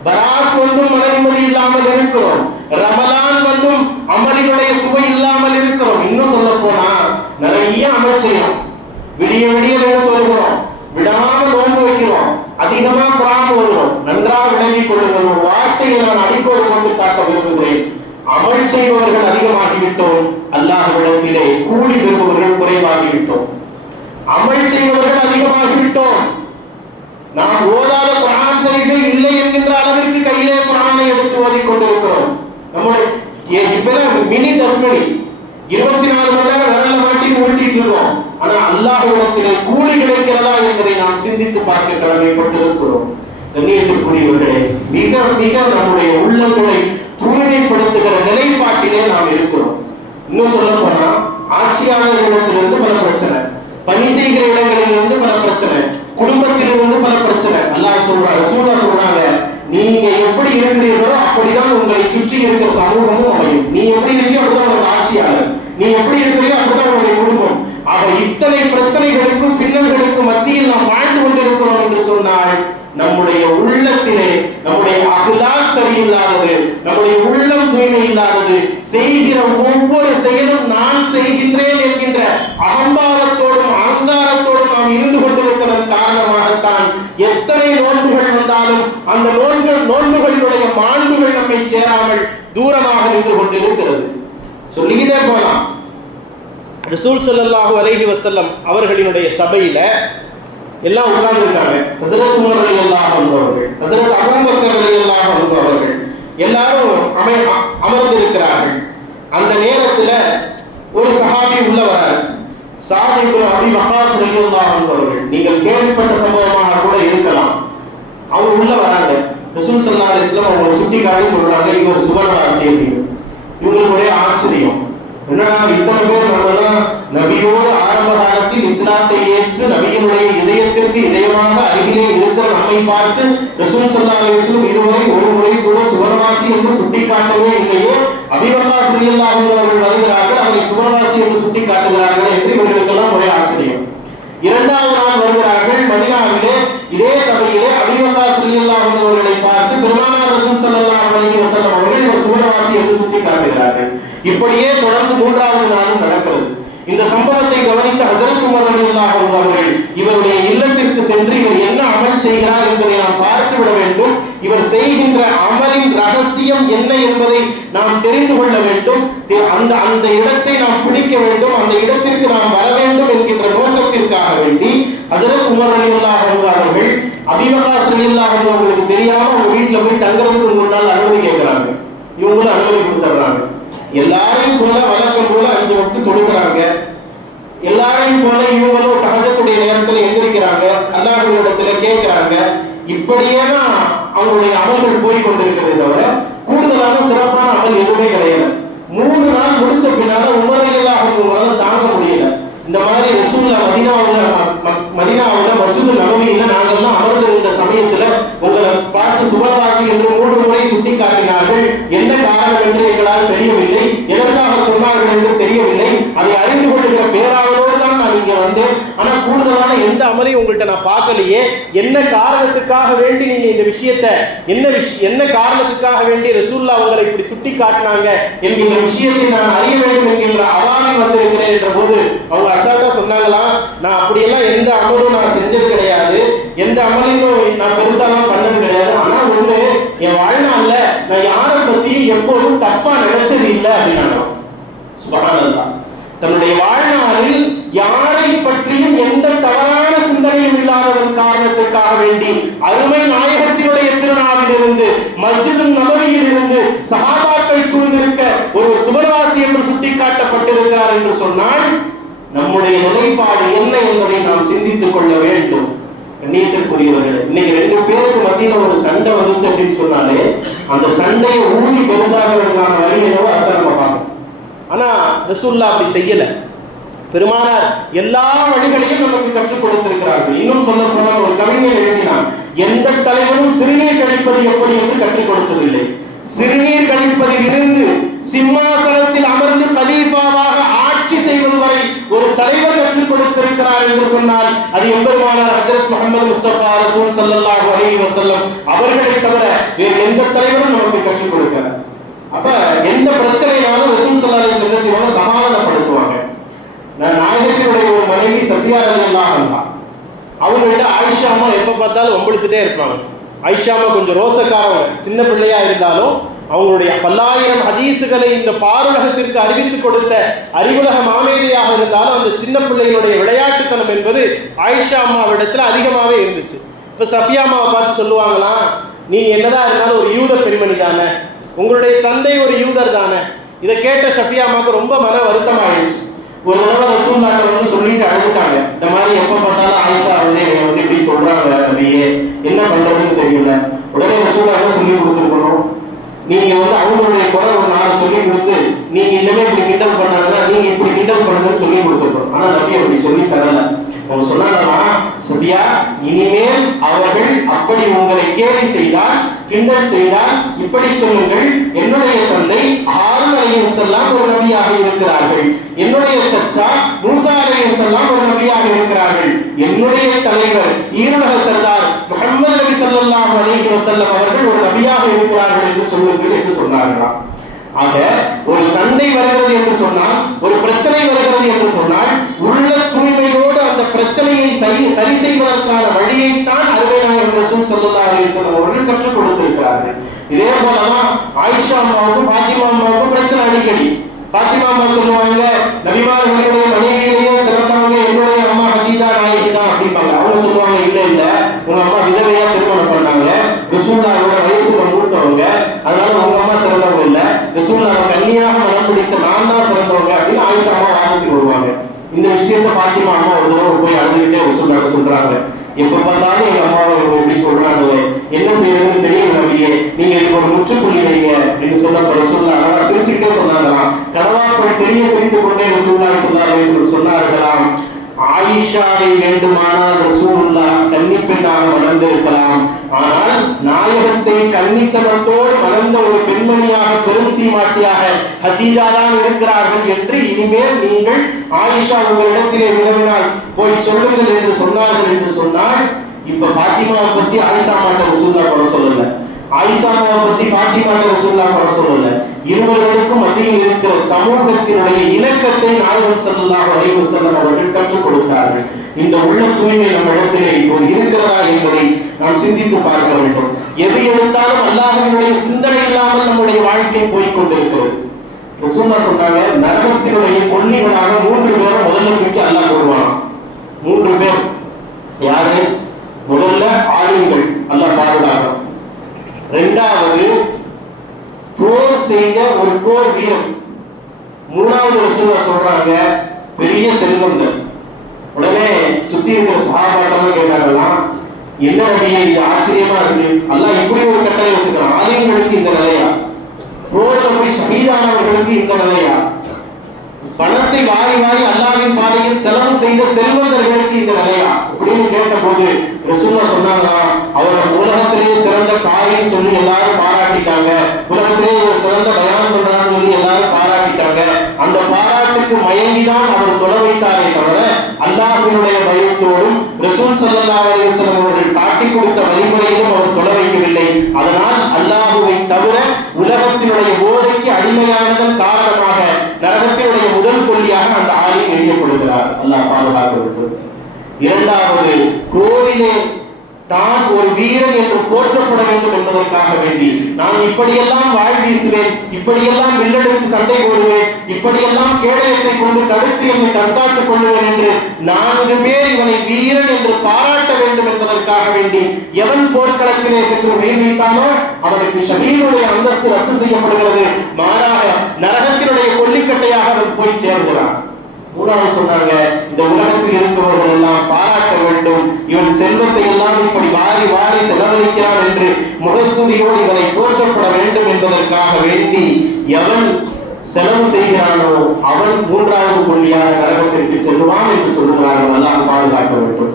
பராத் வந்தும் மனநிம்மதி இல்லாமல் இருக்கிறோம். ரமலான் வந்தும் அமலினுடைய சுவை இல்லாமல் இருக்கிறோம். இன்னும் சொல்ல போனா நிறைய அமல் செய்யறோம், விடிய விடிய தொழுகிறோம், விடாம நோன்பு வைக்கிறோம், அதிகமா குர்ஆன் ஓதுறோம். நன்றாக விளங்கிக் கொள்ளுங்கள். ஒரு வார்த்தையை நான் அடிக்கோடு கொண்டு காட்ட விரும்புகிறேன். அமல் செய்பவர்கள் அதிகமாகிவிட்டோம், அல்லாஹ்விடத்திலே கூலி பெறுபவர்கள் குறைவாகிவிட்டோம். அமல் செய்பவர்கள் அதிகமாகிவிட்டோம். நாம் ஓதாத குர்ஆன் ஷரீஃபே இல்லை என்கின்ற அளவிற்கு கையிலே குர்ஆனை எடுத்து ஓதிக் கொண்டிருக்கிறோம். நம்முடைய இப்ப மினி தஸ்மணி 24 மணி நேரம் விரல்ல மாட்டி உருட்டிட்டு இருக்கோம். ஆனா அல்லாஹ்விடத்திலே கூலி கிடைக்கிறதா என்பதை நாம் சிந்தித்து பார்க்க கடமைப்பட்டிருக்கிறோம். கண்ணியத்திற்குரியவர்களே, மிக மிக நம்முடைய உள்ளங்களை தூய்மைப்படுத்துகிற நிலைப்பாட்டிலே நாம் இருக்கிறோம். இன்னும் சொல்ல போனா ஆட்சியாளர்களிடத்திலிருந்து பல பிரச்சனை, பணி செய்கிற இடங்களிலிருந்து பல பிரச்சனை, குடும்பத்திலிருந்து பல பிரச்சனை. அல்லாஹ் சொல்றாங்க, ரசூலுல்லாஹ் சொல்றாங்க, நீங்க எப்படி இருக்கிறீர்களோ அப்படிதான் உங்களை சுற்றி இருக்கிற சமூகமும் அமையும். நீ எப்படி இருக்கியோ அப்படிதான் உங்க ஆட்சியாளர், நீ எப்படி இருக்கிறீங்களோ அப்படிதான் உங்களுடைய குடும்பம். ஆக இத்தனை பிரச்சனைகளுக்கும் பின்னல்களுக்கும் மத்தியில் நாம் வாழ்ந்து கொண்டிருக்கிறோம் என்று சொன்னால் நம்முடைய உள்ளத்திலே நம்முடைய அஹ்லாக் சரியில்லாதது, நம்முடைய உள்ளம் தூய்மை இல்லாதது, செய்கிற ஒவ்வொரு செயலும் நான் செய்கின்றேன் என்கின்ற அகம்பாவத்தோடும் அகங்காரத்தோடும் நாம் இருந்து கொண்டிருக்கிறதன் காரணமாகத்தான் எத்தனை நோன்புகள் வந்தாலும் அந்த நோன்புகளினுடைய மாண்புகள் நம்மை சேராமல் தூரமாக நின்று கொண்டிருக்கிறது. சொல்லிக்கிட்டே போலாம். ரசூல் ஸல்லல்லாஹு அலைஹி வஸல்லம் அவர்களினுடைய சபையில எல்லாம் உட்கார்ந்துருக்காங்க. ஹஸரத் உமர் ரலியல்லாஹு அன்ஹு அவர்கள், ஹஸரத் அபூபக்கர் ரலியல்லாஹு அன்ஹு அவர்கள் எல்லாரும் அமர்ந்திருக்கிறார்கள். அந்த நேரத்துல ஒரு சஹாபி உள்ள வரார். ஸஅத் இப்னு அபீ வக்காஸ் ரலியல்லாஹு அன்ஹு அவர்கள், நீங்கள் கேள்விப்பட்ட சம்பவமாக கூட இருக்கலாம். அவங்க உள்ள வராங்க. ரசூல் ஸல்லல்லாஹு அலைஹி வஸல்லம் அவங்க சுட்டி காட்டி சொல்றாங்க, இவர் சுவனவாசி அப்படின்னு. இவங்களுக்கு ஒரே ஆச்சரியம், என்னடா இத்தனை பேர் நம்மெல்லாம் நபியோடு ஆரம்ப காலத்தில் இஸ்லாத்தை ஏற்று நபியினுடைய இதயத்திற்கு இதயமாக அருகிலே இருக்கிற நம்மை பார்த்து ரசூல் ஸல்லல்லாஹு அலைஹி வஸல்லம் இதுவரை ஒரு முறை கூட சுவனவாசி என்று சுட்டி காட்டவே இல்லையே, அபீ வக்காஸ் ரலியல்லாஹு அன்ஹு அவர்கள் வருகிறார்கள், அவரை சுவனவாசி என்று சுட்டி காட்டுகிறார்கள் என்று இவர்களுக்கெல்லாம் ஒரே ஆச்சரியம். இரண்டாவது நாள் வருகிறார்கள். மதீனாவிலே இதே சபையிலே அபூ வக்காஸ் ரலியல்லாஹு அன்ஹு அவர்களை பார்த்து பெருமானார் ரசூல் ஸல்லல்லாஹு அலைஹி வஸல்லம் அவர்கள் இவர் சுவனவாசி என்று சுட்டி காட்டுகிறார்கள். இப்படியே தொடர்ந்து மூன்றாவது நாளும் நடக்கிறது. இந்த சம்பவத்தை கவனித்த ஹஜ்ரத் உமர் ரலியல்லாஹு அன்ஹு அவர்கள் இவருடைய இல்லத்திற்கு சென்று இவர் என்ன அமல் செய்கிறார் என்பதை நாம் பார்த்து விட வேண்டும், இவர் செய்கின்ற அமலின் ரகசியம் என்ன என்பதை நாம் தெரிந்து கொள்ள வேண்டும், அந்த இடத்தை நாம் பிடிக்க வேண்டும், அந்த இடத்திற்கு நாம் வர வேண்டும் என்கின்ற நோக்கத்திற்காக வேண்டி ஹஜ்ரத் உமர் ரலியல்லாஹு அன்ஹு அவர்கள் அபூ வக்காஸ் ரலியல்லாஹு அன்ஹு அவர்களுக்கு தெரியாம அவங்க வீட்டுல போய் தங்குறதுக்கு முன்னால் அனுமதி கேட்கிறாங்க. இவங்களும் அனுமதி கொடுத்துறாங்க. எல்லாரையும் போல வழக்கம் போல 5 வக்து தொழுகிறாங்க. எல்லாரையும் போல இவங்களும் தஹஜ்ஜுடைய நேரத்தில் எந்திரிக்கிறாங்க, அல்லாஹ்விடத்துல கேட்கிறாங்க. இப்படியே தான் அவங்களுடைய அமல்கள் போய் கொண்டிருக்கிறது. தவிர கூடுதலான சிறப்பான அமல் எதுவுமே கிடையாது. 3 நாள் முடிச்ச பின்னால உமர் ரலியல்லாஹு அன்ஹு தாங்க முடியல. இந்த மாதிரி ரசூலுல்லாஹ் மதீனாவுல மஸ்ஜித் நபவியில நாங்கெல்லாம் அமர்ந்திருந்த சமயத்துல உங்களை பார்த்து சுபவாசி என்று 3 முறை சுட்டி காட்டினார்கள். என்ன காரணம் என்று எங்களால் தெரியவில்லை, எதற்காக சொன்னார்கள் என்று தெரியவில்லை. அதை அறிந்து கொள்கிற பேராவலோடு தான் நான் இங்க வந்தேன். ஆனா கூடுதலான எந்த அமலையும் உங்கள்கிட்ட நான் பார்க்கலையே. என்ன காரணத்துக்காக வேண்டி நீங்க இந்த விஷயத்தை என்ன காரணத்துக்காக வேண்டி ரசூலுல்லாஹ் அவங்களை இப்படி சுட்டி காட்டினாங்க என்கின்ற விஷயத்தை நான் அறிய வேண்டும் என்கின்ற அவாவில் வந்திருக்கிறேன் என்ற போது அவங்க அசால்ட்டா சொன்னாங்களாம், நான் அப்படியெல்லாம் எந்த அமலும் நான் செஞ்சது கிடையாது, எந்த அமலையும் நான் பெருசாலாம் பண்ணது கிடையாது. ஆனா ஒண்ணு, என் வாழ்நாள்ல நான் யாரை பத்தி எப்போதும் தப்பா நினைச்சது இல்லை அப்படின்னாங்க. சுப்ஹானல்லாஹ். தன்னுடைய வாழ்நாளில் யாரை பற்றியும் எந்த தவறான சிந்தனையும் இல்லாததன் காரணத்திற்காக வேண்டி அருமை நாயகத்தினுடைய திருநாவிலிருந்து மஸ்ஜித் நபவியில் இருந்து சஹாபாக்கள் சூழ்ந்திருக்க ஒரு சுபவாசி என்று சுட்டிக்காட்டப்பட்டிருக்கிறார் என்று சொன்னால் நம்முடைய நிலைப்பாடு என்ன என்பதை நாம் சிந்தித்துக் கொள்ள வேண்டும். நீத்திற்குரியவர்கள், இன்னைக்கு 2 பேருக்கு மத்தியில ஒரு சண்டை வந்துச்சு அப்படின்னு சொன்னாலே அந்த சண்டையை ஊதி பெருசாகிறதுக்கான வழி என்னவோ அதை நம்ம பார்க்கணும். ஆனா ரசூலுல்லாஹ் அப்படி செய்யல. பெருமானார் எல்லா வழிகளையும் நமக்கு கற்றுக் கொடுத்திருக்கிறார்கள். இன்னும் சொல்ல போனால் ஒரு கவிஞர் எழுதினார், எந்த தலைவரும் சிறுநீர் கழிப்பது எப்படி என்று கற்றுக் கொடுத்ததில்லை. சிறுநீர் கழிப்பதில் இருந்து சிம்மாசனத்தில் அமர்ந்து கலீஃபாவாக ஆட்சி செய்வது வரை ஒரு தலைவர் கற்றுக் கொடுத்திருக்கிறார் என்று சொன்னால் அது எம்பெருமானார் ஹஜ்ரத் முஹம்மது முஸ்தபா ரசூல் ஸல்லல்லாஹு அலைஹி வஸல்லம் அவர்களை தவிர வேறு எந்த தலைவரும் நமக்கு கற்றுக் கொடுக்கிறார். அப்ப எந்த பிரச்சனைனாலும் ரசூல் ஸல்லல்லாஹு அலைஹி வஸல்லம் என்ன செய்வாங்க, சமாதானப்படுத்துவாங்க. நாயகத்தினுடைய ஒரு மனைவி சஃபியா ரலியல்லாஹு அன்ஹா, அவங்கள்ட்ட ஆயிஷா அம்மா எப்ப பார்த்தாலும் வம்பிழுத்துட்டே இருப்பாங்க. ஆயிஷா அம்மா கொஞ்சம் ரோசக்காரவங்க, சின்ன பிள்ளையா இருந்தாலும் அவங்களுடைய 1000 ஹதீசுகளை இந்த பாருலகத்திற்கு அறிவித்து கொடுத்த அறிவுலக மாமேதையாக இருந்தாலும் அந்த சின்ன பிள்ளையினுடைய விளையாட்டுத்தனம் என்பது ஆயிஷா அம்மாவிடத்துல அதிகமாகவே இருந்துச்சு. இப்ப சஃபியா அம்மாவை பார்த்து சொல்லுவாங்களாம், நீங்க என்னதான் இருந்தாலும் ஒரு யூத பெண்மணி தானே, உங்களுடைய தந்தை ஒரு யூதர் தானே. இதை கேட்ட சஃபியா அம்மாவுக்கு ரொம்ப மன வருத்தமாயிடுச்சு. ஒரு தடவை ரசூலுல்லாஹ் வந்து சொல்லிட்டு அழுதுட்டாங்க, இந்த மாதிரி எப்ப பார்த்தாலும் ஆயிஷா வந்து இப்படி சொல்றாங்க நபியே, என்ன பண்றதுன்னு தெரியல. உடனே ரசூலுல்லாஹ் சொல்லி கொடுத்துருக்கணும், நீங்க வந்து அவங்களுடைய குறை ஒரு 4 சொல்லி கொடுத்து நீங்க இனிமே இப்படி கிண்டல் பண்ணாங்கன்னா நீங்க இப்படி கிண்டல் பண்ணுங்கன்னு சொல்லி கொடுத்துருக்கணும். ஆனா நபி அப்படி சொல்லி தரல. அவங்க சொன்னாங்கன்னா, சஃபியா, இனிமேல் அவர்கள் அப்படி உங்களை கேலி செய்தால் கிண்டல் செய்தால் இப்படி சொல்லுங்கள், என்னுடைய தந்தை ஹாரூன் அலைஹிஸ்ஸலாம் ஒரு நபியாக இருக்கிறார்கள், என்னுடைய சச்சா மூசா அலைஹிஸ்ஸலாம் ஒரு நபியாக இருக்கிறார்கள், என்னுடைய தலைவர் ஈருலக சர்தார் முஹம்மது நபி ஸல்லல்லாஹு அலைஹி வஸல்லம் அவர்கள் ஒரு நபியாக இருக்கிறார்கள் என்று சொல்லுங்கள் என்று சொன்னார்களாம். ஆக ஒரு சண்டை வருகிறது என்று சொன்னால், ஒரு பிரச்சனை வருகிறது என்று சொன்னால் உள்ள தூய்மையோடு அந்த பிரச்சனையை சரி செய்வதற்கான வழியைத்தான் அருமை நாயகம் ரசூல் ஸல்லல்லாஹு அலைஹி வஸல்லம் அவர்கள் கற்றுக் கொடுத்திருக்கிறார்கள். இதே போலதான் ஆயிஷா அம்மாவுக்கும் ஃபாத்திமா அம்மாவுக்கும் பிரச்சனை அடிக்கடி. ஃபாத்திமா அம்மா சொல்லுவாங்க, நபிமார்களுடைய மனைவியிலேயே சிறந்தவங்க என்னுடைய அம்மா ஹதீஜா நாயகி தான் அப்படிம்பாங்க. அவங்க சொல்லுவாங்க, இல்ல இல்ல, உங்க அம்மா விதவையா திருமணம் பண்ணாங்க, ரசூலுல்லாஹோட வயசுல மூத்தவங்க, அதனால உங்க அம்மா சிறந்தவங்க இல்ல, ரசூலுல்லாஹ் கன்னியாக மனம் பிடித்த நான் தான் சிறந்தவங்க அப்படின்னு ஆயிஷா அம்மா வாதத்துக்கு வருவாங்க. இந்த விஷயத்த ஃபாத்திமா அம்மா ஒரு தடவை போய் அழுதுகிட்டே ரசூலுல்லாஹ் சொல்றாங்க, எப்ப பார்த்தாலும் எங்க அம்மாவை இப்படி சொல்றாங்களே, என்ன செய்யறதுன்னு தெரியல நபியே, நீங்க இதுக்கு ஒரு முற்றுப்புள்ளி வைங்க என்று சொன்ன ரசூலுல்லாஹ் அழகா சிரிச்சுக்கிட்டே சொன்னாங்களாம். கனவாக்கள் தெரிய சிரித்துக் கொண்டே ரசூலுல்லாஹ் ஸல்லல்லாஹு அலைஹி வஸல்லம் சொன்னார்களாம், ஆயிஷாவை வேண்டுமானால் ரசூலுல்லாஹ் கன்னிப்பெண்ணாக வளர்ந்திருக்கலாம், ஆனால் நாயகத்தை கன்னித்தனத்தோடு வளர்ந்த ஒரு பெண்மணியாக பெரும் சீமாட்டியாக ஹதீஜா தான் இருக்கிறார்கள் என்று இனிமேல் நீங்கள் ஆயிஷா உங்களிடத்திலே வினவினால் போய் சொல்லுங்கள் என்று சொன்னார்கள் என்று சொன்னால் இப்ப ஃபாத்திமாவை பத்தி ஆயிஷா மாட்ட ரசூலுல்லாஹ் குறை சொல்லல, ஆயிஷாவை பத்தி ஃபாத்திமாட்ட ரசூலுல்லாஹ் குறை சொல்லல. இருவர்களுக்கும் மத்தியில் இருக்கிற சமூகத்தினுடைய இணக்கத்தை நாயகம் ஸல்லல்லாஹு அலைஹி வஸல்லம் அவர்கள் கற்றுக் கொடுத்தார்கள். இந்த உள்ள தூய்மை நம்ம இடத்திலே இப்போ இருக்கிறதா என்பதை நாம் சிந்தித்து பார்க்க வேண்டும். எது எடுத்தாலும் அல்லாஹ்வினுடைய சிந்தனை இல்லாமல் நம்முடைய வாழ்க்கை போய்கொண்டிருக்கிறது. ரசூலுல்லாஹ் சொன்னாங்க, நரகத்தினுடைய கொல்லிகளாக 3 பேரை முதல்ல தூக்கி அல்லாஹ் போடுவான். 3 பேர் யாரு? முதல்ல ஆளுங்கள், அல்லாஹ் பாதுகாக்கும். இரண்டாவது போர் செய்த ஒரு போர் வீரன். மூணாவது ரசூலுல்லாஹ் சொல்றாங்க பெரிய செல்வந்தர். உடனே சுத்தி இருக்கிற சஹாபாக்கள் கேட்டாங்களாம், என்ன நபியே இது ஆச்சரியமா இருக்கு, அல்லாஹ் இப்படி ஒரு கட்டளை வச்சிருக்கான், ஆலிம்களுக்கு இந்த நிலையா, போர்ல போய் ஷஹீதானவர்களுக்கு இந்த நிலையா, பணத்தை வாரி வாரி அல்லாஹ்வின் பாதையில் செலவு செய்த செல்வந்தர்களுக்கு இந்த நிலையா அப்படின்னு கேட்ட போது ரசூலுல்லாஹ் சொன்னாங்களா, அவர் உலகத்திலேயே சிறந்த காரியம் சொல்லி எல்லாரும் பாராட்டிட்டாங்க, உலகத்திலேயே ஒரு சிறந்த பயான் பண்றான்னு சொல்லி எல்லாரும் பாராட்டிட்டாங்க. அந்த பாராட்டுக்கு மயங்கிதான் அவர் தொலை வைத்தாரே தவிர அல்லாஹ்வினுடைய பயத்தோடும் ரசூல் ஸல்லல்லாஹு அலைஹி வஸல்லம் அவர்கள் காட்டி கொடுத்த வழிமுறையிலும் அவர் தொலை வைக்கவில்லை. அதனால் அல்லாஹ்வை தவிர உலகத்தினுடைய போதைக்கு அடிமையானதன் காரணமாக நரகத்தினுடைய முதல் கொல்லியாக அந்த ஆலிம் எரியப்படுகிறார். அல்லாஹ் பாதுகாக்க வேண்டும். இரண்டாவது, போரிலே தான் ஒரு வீரன் என்று போற்றப்பட வேண்டும் என்பதற்காக வேண்டி நான் இப்படியெல்லாம் வாழ் வீசுவேன், இப்படியெல்லாம் வில்லெடுத்து சண்டை போடுவேன், இப்படியெல்லாம் கேடயத்தை கொண்டு தடுத்து என்னை தற்காத்துக் கொள்வேன் என்று 4 பேர் இவனை வீரன் என்று பாராட்ட வேண்டும் என்பதற்காக வேண்டி எவன் போர்க்களத்திலே சென்று உயிர் நீத்தானோ அவனுக்கு ஷஹீதுடைய அந்தஸ்து ரத்து செய்யப்படுகிறது. மாறாக நரகத்தினுடைய கொல்லிக்கட்டையாக அவன் போய் சேர்கிறான். மூணாவது சொன்னாங்க, இந்த உலகத்தில் இருக்கிறவர்கள் எல்லாம் பாராட்ட வேண்டும், இவன் செல்வத்தை எல்லாம் இப்படி வாரி வாரி செலவழிக்கிறான் என்று முகஸ்துதியோடு இவனை போற்றப்பட வேண்டும் என்பதற்காக வேண்டி எவன் செலவு செய்கிறானோ அவன் 3வது கொல்லியாக நரகத்திற்கு செல்வான் என்று சொல்லுகிறார்கள். அல்லாஹ் பாதுகாக்க வேண்டும்.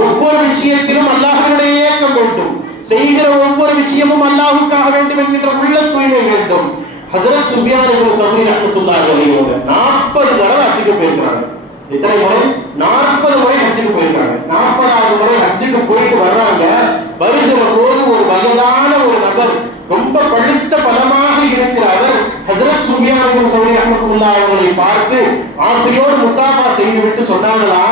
ஒவ்வொரு விஷயத்திலும் அல்லாஹ்வுடைய ஏக்கம் வேண்டும், செய்கிற ஒவ்வொரு விஷயமும் அல்லாஹ்வுக்காக வேண்டும் என்கின்ற உள்ள தூய்மை வேண்டும். ஹஜ்ரத் சுஃபியான் இப்னு ஸௌரி ரஹ்மத்துல்லாஹி அலைஹி 40 தடவை ஹஜ்ஜுக்கு போயிருக்காங்க. எத்தனை முறை? 40 முறை ஹஜ்ஜுக்கு போயிருக்காங்க. 40வது முறை ஹஜ்ஜுக்கு போயிட்டு வர்றாங்க. வருகிற போது ஒரு வயதான ஒரு நபர், ரொம்ப பழுத்த பலமாக இருக்கிற அவர் ஹஜ்ரத் சுஃபியான் இப்னு ஸௌரி ரஹ்மத்துல்லாஹி அவர்களை பார்த்து ஆசையோடு முசாஃபா செய்துவிட்டு சொன்னாங்களா,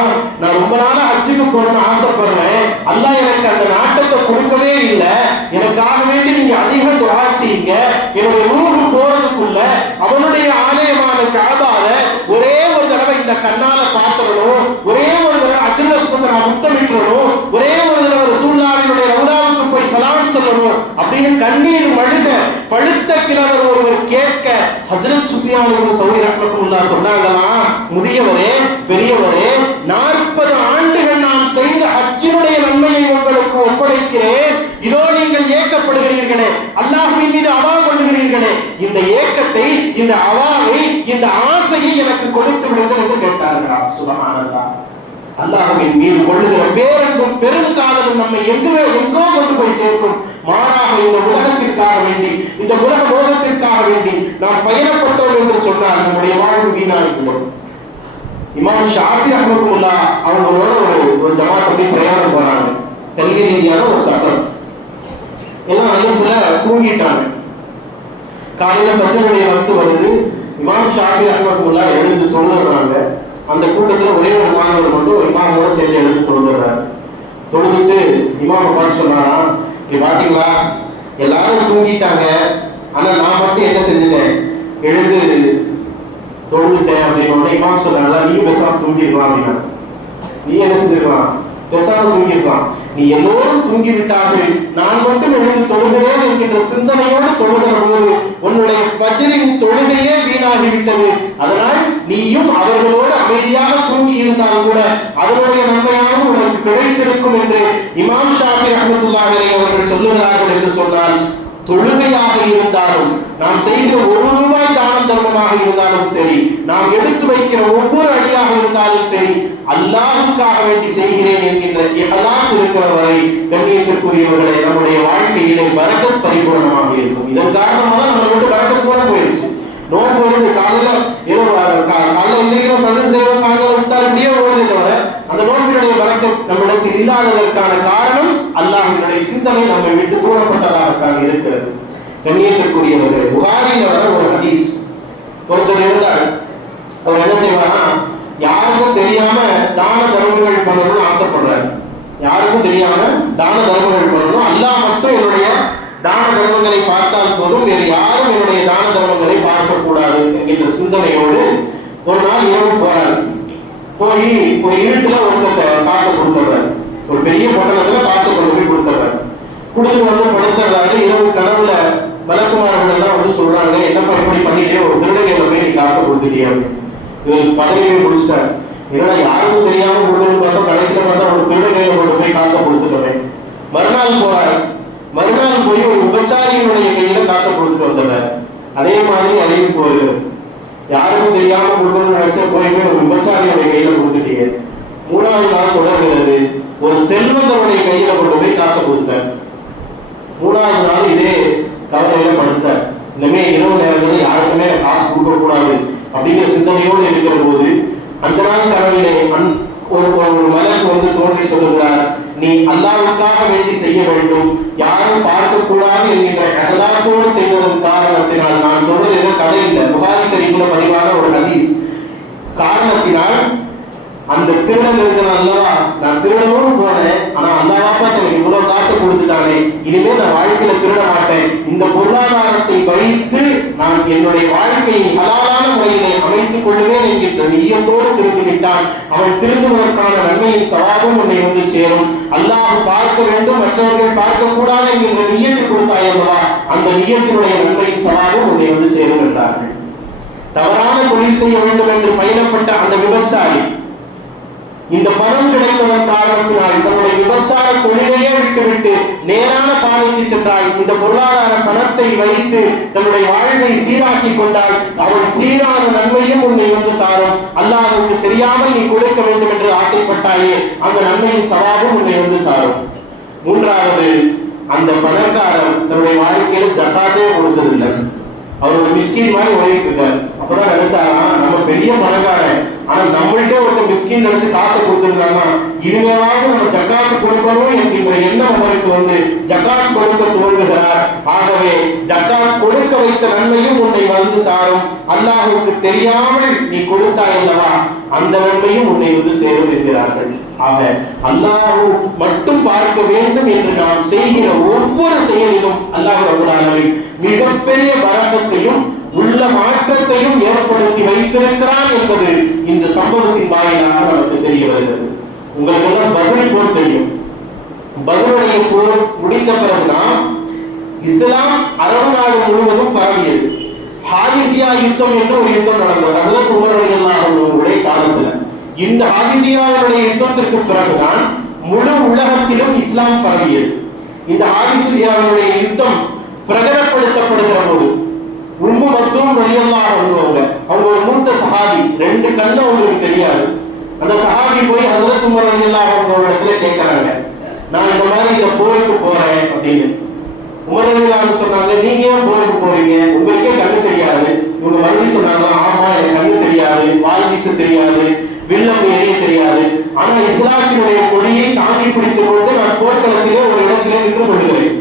நான் ரொம்ப நாளா ஹஜ்ஜுக்கு போகணும்னு ஆசைப்படுறேன், அல்லாஹ் எனக்கு அந்த நாட்டத்தை கொடுக்கவே இல்லை, எனக்காக வேண்டி நீங்க அதிகம் துஆ செய்யுங்க, என்னுடைய ரூஹ் போறதுக்குள்ள அவனுடைய ஆலயமான கஅபாவை ஒரே ஒரு தடவை இந்த கண்ணால பார்த்தறணும், ஒரே ஒரு தடவை அஜ்ர் அஸ்வத நான் முத்தமிட்டறணும், ஒரே ஒரு தடவை ரசூலுல்லாஹ்வினுடைய ரவுதாவுக்கு போய் சலாம் சொல்லணும் அப்படின்னு கண்ணீர் மழுக பழுத்த கிழவர் ஒருவர் கேட்க ஹஜ்ரத் சுஃபியான் இப்னு ஸௌரி ரஹ்மத்துல்லாஹ் சொன்னாங்களா, முதியவரே பெரியவரே, 40 ஆண்டுகள் நான் செய்த ஹஜ்ஜினுடைய நன்மையை உங்களுக்கு ஒப்படைக்கிறேன், இதோ நீங்கள் ஏக்கப்படுகிறீர்களே, அல்லாஹ்வின் மீது அவா கொள்கிறீர்களே, இந்த ஏக்கத்தை, இந்த அவாவை, இந்த ஆசையை எனக்கு கொடுத்து விடுங்கள் என்று கேட்டார்கள். சுப்ஹானல்லாஹ். அல்லாஹ்வின் மீது கொள்ளுகிற பேரன்பும் பெருங்காதலும் நம்மை எங்கோ கொண்டு போய் சேர்க்கும். மாறாக இந்த உலகத்திற்காக வேண்டி, இந்த உலக போகத்திற்காக வேண்டி நாம் பயணப்பட்டோம் என்று சொன்னால் நம்முடைய வாழ்வு வீணாகிவிடும். இமாம் ஷாஃபி ரஹ்மத்துல்லாஹ் அவங்களோட ஒரு ஜமாத் அப்படி பிரயாணம் போறாங்க. கல்வி ரீதியான ஒரு சட்டம். எல்லாம் அலுப்புல தூங்கிட்டாங்க. காலையில ஃபஜ்ருடைய வக்து வருது. இமாம் ஷாஃபி ரஹ்மத்துல்லாஹ் எழுந்து தொழுதுறாங்க. அந்த கூட்டத்தில் ஒரே ஒரு மாணவர் மட்டும் இமாமோட சேர்ந்து எழுந்து தொழுதுறாரு. தொழுதுட்டு இமாமை பார்த்து சொன்னாரா, இங்க பாத்தீங்களா எல்லாரும் தூங்கிட்டாங்க, ஆனா நான் மட்டும் என்ன செஞ்சுட்டேன், எழுந்து தொழுதுட்டேன் அப்படின்னு. இமாம் சொன்னாங்களா, நீ பேசாம தூங்கிருக்கலாம் அப்படின்னா. நீ என்ன செஞ்சிருக்கலாம், பேசாம தூங்கிருக்கலாம். நீ எல்லோரும் தூங்கிவிட்டார்கள், நான் மட்டும் எழுந்து தொழுகிறேன் என்கின்ற சிந்தனையோடு தொழுகிற போது உன்னுடைய ஃபஜ்ரின் தொழுகையே வீணாகிவிட்டது. அதனால் நீயும் அவர்களோடு அமைதியாக தூங்கி இருந்தால் கூட அதனுடைய நன்மையாக உனக்கு கிடைத்திருக்கும் என்று இமாம் ஷாஃபி ரஹ்மத்துல்லாஹி அலைஹி அவர்கள் சொல்லுகிறார்கள். என்று சொன்னால் தொழுகையாக இருந்தாலும், நாம் செய்கிற 1 ரூபாய் தானம் தர்மமாக இருந்தாலும் சரி, நாம் எடுத்து வைக்கிற ஒவ்வொரு அடியாக இருந்தாலும் சரி, அல்லாஹ்வுக்காக வேண்டி செய்கிறேன் என்கின்ற இஹ்லாஸ் இருக்கிற வரை கண்ணியத்திற்குரியவர்களை நம்முடைய வாழ்க்கையிலே பரக்கத் பரிபூர்ணமாக இருக்கும். இதன் காரணமாக நம்ம விட்டு பரக்கத் போயிடுச்சு. நோன்பு வருது, காலையில ஏதோ காலையில எந்திரிக்கிறோம், சதுரம் செய்வோம், சாயங்காலம் இஃப்தார் இப்படியே ஓடுதே தவிர அந்த நோன்பினுடைய பரக்கத் நம்மிடத்தில் இல்லாததற்கான காரணம் அல்லாஹ்வினுடைய சிந்தனை நம்மை விட்டு தூரப்பட்டதாக இருக்கிறது. கண்ணியத்திற்குரியவர்களே, புகாரில வர ஒரு ஹதீஸ், ஒருத்தர் இருந்தார், அவர் என்ன செய்வாரா, யாருக்கும் தெரியாம தான தர்மங்கள் பண்ணணும்னு ஆசைப்படுறாரு. யாருக்கும் தெரியாம தான தர்மங்கள் பண்ணணும், அல்லாஹ் மட்டும் என்னுடைய தான தர்மங்களை பார்த்தால் போதும், வேறு யாரும் என்னுடைய தான தர்மங்களை பார்க்க கூடாது என்கின்ற சிந்தனையோடு ஒரு நாள் இரவு போறாரு. போய் ஒரு இருட்டுல ஒருத்தர் காசை கொடுத்துறாரு, ஒரு பெரிய பட்டணத்துல காசை கொண்டு போய் கொடுத்துறாரு. கொடுத்துட்டு வந்து படுத்துறாரு. இரவு கனவுல மலக்குமார்கள் எல்லாம் வந்து சொல்றாங்க, என்னப்பா இப்படி பண்ணிட்டே, ஒரு திருடகையில போய் நீ காசை கொடுத்துட்டியா? இவர் பதவியை முடிச்சிட்டாரு. என்னடா யாருக்கும் தெரியாம கொடுக்கணும்னு பார்த்தா கடைசியில பார்த்தா ஒரு திருடகையில கொண்டு போய் காசை கொடுத்துட்டோமே. மறுநாள் போறாரு. மறுநாள் போய் ஒரு விபச்சாரியினுடைய கையில காசை கொடுத்துட்டு வந்துடுறாரு. அதே மாதிரி அறிவிப்பு வருகிறது, யாருக்கும் தெரியாம கொடுக்கணும்னு நினைச்ச போய் ஒரு விபச்சாரியுடைய கையில கொடுத்துட்டீங்க. மூணாவது நாள் தொடர்கிறது, ஒரு செல்வந்தருடைய கையில கொண்டு போய் காசை கொடுத்தார். மூணாவது நாள் இதே கவலையில படுத்தார். இனிமே இரவு நேரங்களில் யாருக்குமே காசு கொடுக்க கூடாது அப்படிங்கிற சிந்தனையோடு இருக்கிற போது அந்த நாள் கனவிலே ஒரு மலக்கு வந்து தோன்றி சொல்லுகிறார், நீ அல்லாஹ்வுக்காக வேண்டி செய்ய வேண்டும், யாரும் பார்க்க கூடாது என்கின்ற இஹ்லாஸோடு செய்ததன் காரணத்தினால், நான் சொல்றது ஏதோ கதை இல்லை, புகாரி ஷரீஃப்ல பதிவான ஒரு ஹதீஸ், காரணத்தினால் அந்த திருடன் இருக்கிற அல்லவா, நான் திருடவும் போனேன், ஆனா அல்லாஹ் எனக்கு இவ்வளவு காசை கொடுத்துட்டானே, இனிமே நான் வாழ்க்கையில திருட மாட்டேன், இந்த பொருளாதாரத்தை வைத்து நான் என்னுடைய வாழ்க்கையை ஹலாலான முறையிலே அமைத்துக் கொள்ளுவேன் என்கின்ற நியத்தோடு திருந்து விட்டான். அவன் திருந்துவதற்கான நன்மையின் சவாபும் உன்னை வந்து சேரும். அல்லாஹ் பார்க்க வேண்டும், மற்றவர்கள் பார்க்க கூடாது என்கின்ற நியத்தை கொடுத்தாய் அல்லவா, அந்த நியத்தினுடைய நன்மையின் சவாபும் உன்னை வந்து சேரும் என்றார்கள். தவறான தொழில் செய்ய வேண்டும் என்று பயணப்பட்ட அந்த விபச்சாரி இந்த பணம் கிடைத்ததன் காரணத்தினால் தன்னுடைய விபச்சார தொழிலையே விட்டுவிட்டு நேரான பாதைக்கு சென்றால், இந்த பொருளாதார பணத்தை வைத்து தன்னுடைய வாழ்வை சீராக்கி கொண்டால் அவன் சீரான நன்மையும் உன்னை வந்து சாரும். அல்லாஹ்வுக்கு தெரியாமல் நீ கொடுக்க வேண்டும் என்று ஆசைப்பட்டாயே, அந்த நன்மையின் சவாபும் உன்னை வந்து சாரும். மூன்றாவது, அந்த பணக்காரர் தன்னுடைய வாழ்க்கையில ஜகாத்தே கொடுத்ததில்லை. அவர் ஒரு மிஸ்கின் மாதிரி உழைக்கிட்டு இருக்காரு. அப்பதான் நினைச்சாரா, நம்ம பெரிய பணக்காரன், ஆனா நம்மள்கிட்ட ஒரு மிஸ்கின் நினைச்சு காசை கொடுத்திருந்தாங்க, இனிமேலாவது நம்ம ஜக்காத்து கொடுக்கணும் என்கின்ற எண்ணம் அவருக்கு வந்து ஜக்காத் கொடுக்க துவங்குகிறார். ஆகவே ஜக்காத் கொடுக்க வைத்த நன்மையும் உன்னை வந்து சாரும். அல்லாஹ்வுக்கு தெரியாமல் நீ கொடுத்தாய் அல்லவா, அந்த நன்மையும் உன்னை வந்து சேரும் என்கிறார்கள். ஆக அல்லாஹ் மட்டும் பார்க்க வேண்டும் என்று நாம் செய்கிற ஒவ்வொரு செயலிலும் அல்லாஹ் ரப்பல் ஆலமீன் மிகப்பெரிய பரக்கத்தையும் உள்ள மாற்றத்தையும் ஏற்படுத்தி வைத்திருக்கிறான் என்பது இந்த சம்பவத்தின் வாயிலாக நமக்கு தெரிய வருகிறது. உங்களுக்கு எல்லாம் பத்ர் போர் தெரியும். பத்ருடைய போர் முடிந்த பிறகுதான் இஸ்லாம் அரபு நாடு முழுவதும் பரவியது. ஹாதிசியா யுத்தம் என்று ஒரு யுத்தம் நடந்தது. ஹஜ்ரத் உமர் ரலியல்லாஹு அன்ஹுவுடைய காலத்துல இந்த ஹாதிசியாவுடைய யுத்தத்திற்கு பிறகுதான் முழு உலகத்திலும் இஸ்லாம் பரவியது. இந்த ஹாதிசியாவுடைய யுத்தம் பிரகடனப்படுத்தப்படுகிற போது உம்மு மக்தூம் ரலியல்லாஹு அன்ஹு அவங்க ஒரு மூத்த சஹாபி, ரெண்டு கண்ணு அவங்களுக்கு தெரியாது. அந்த சஹாபி போய் ஹஜ்ரத் உமர் ரலியல்லாஹு அன்ஹு இடத்துல கேட்கறாங்க, நான் இந்த மாதிரி இந்த போருக்கு போறேன் அப்படின்னு. உமர் ரலியல்லாஹு அன்ஹு சொன்னாங்க, நீங்க ஏன் போருக்கு போறீங்க, உங்களுக்கே கண்ணு தெரியாது. இவங்க மறுபடியும் சொன்னாங்க, ஆமா எனக்கு கண்ணு தெரியாது, வால் வீச தெரியாது, வில்லம் எரிய தெரியாது, ஆனா இஸ்லாத்தினுடைய கொடியை தாங்கி பிடித்துக் கொண்டு நான் போர்க்களத்திலே ஒரு இடத்திலே நின்று கொள்கிறேன்.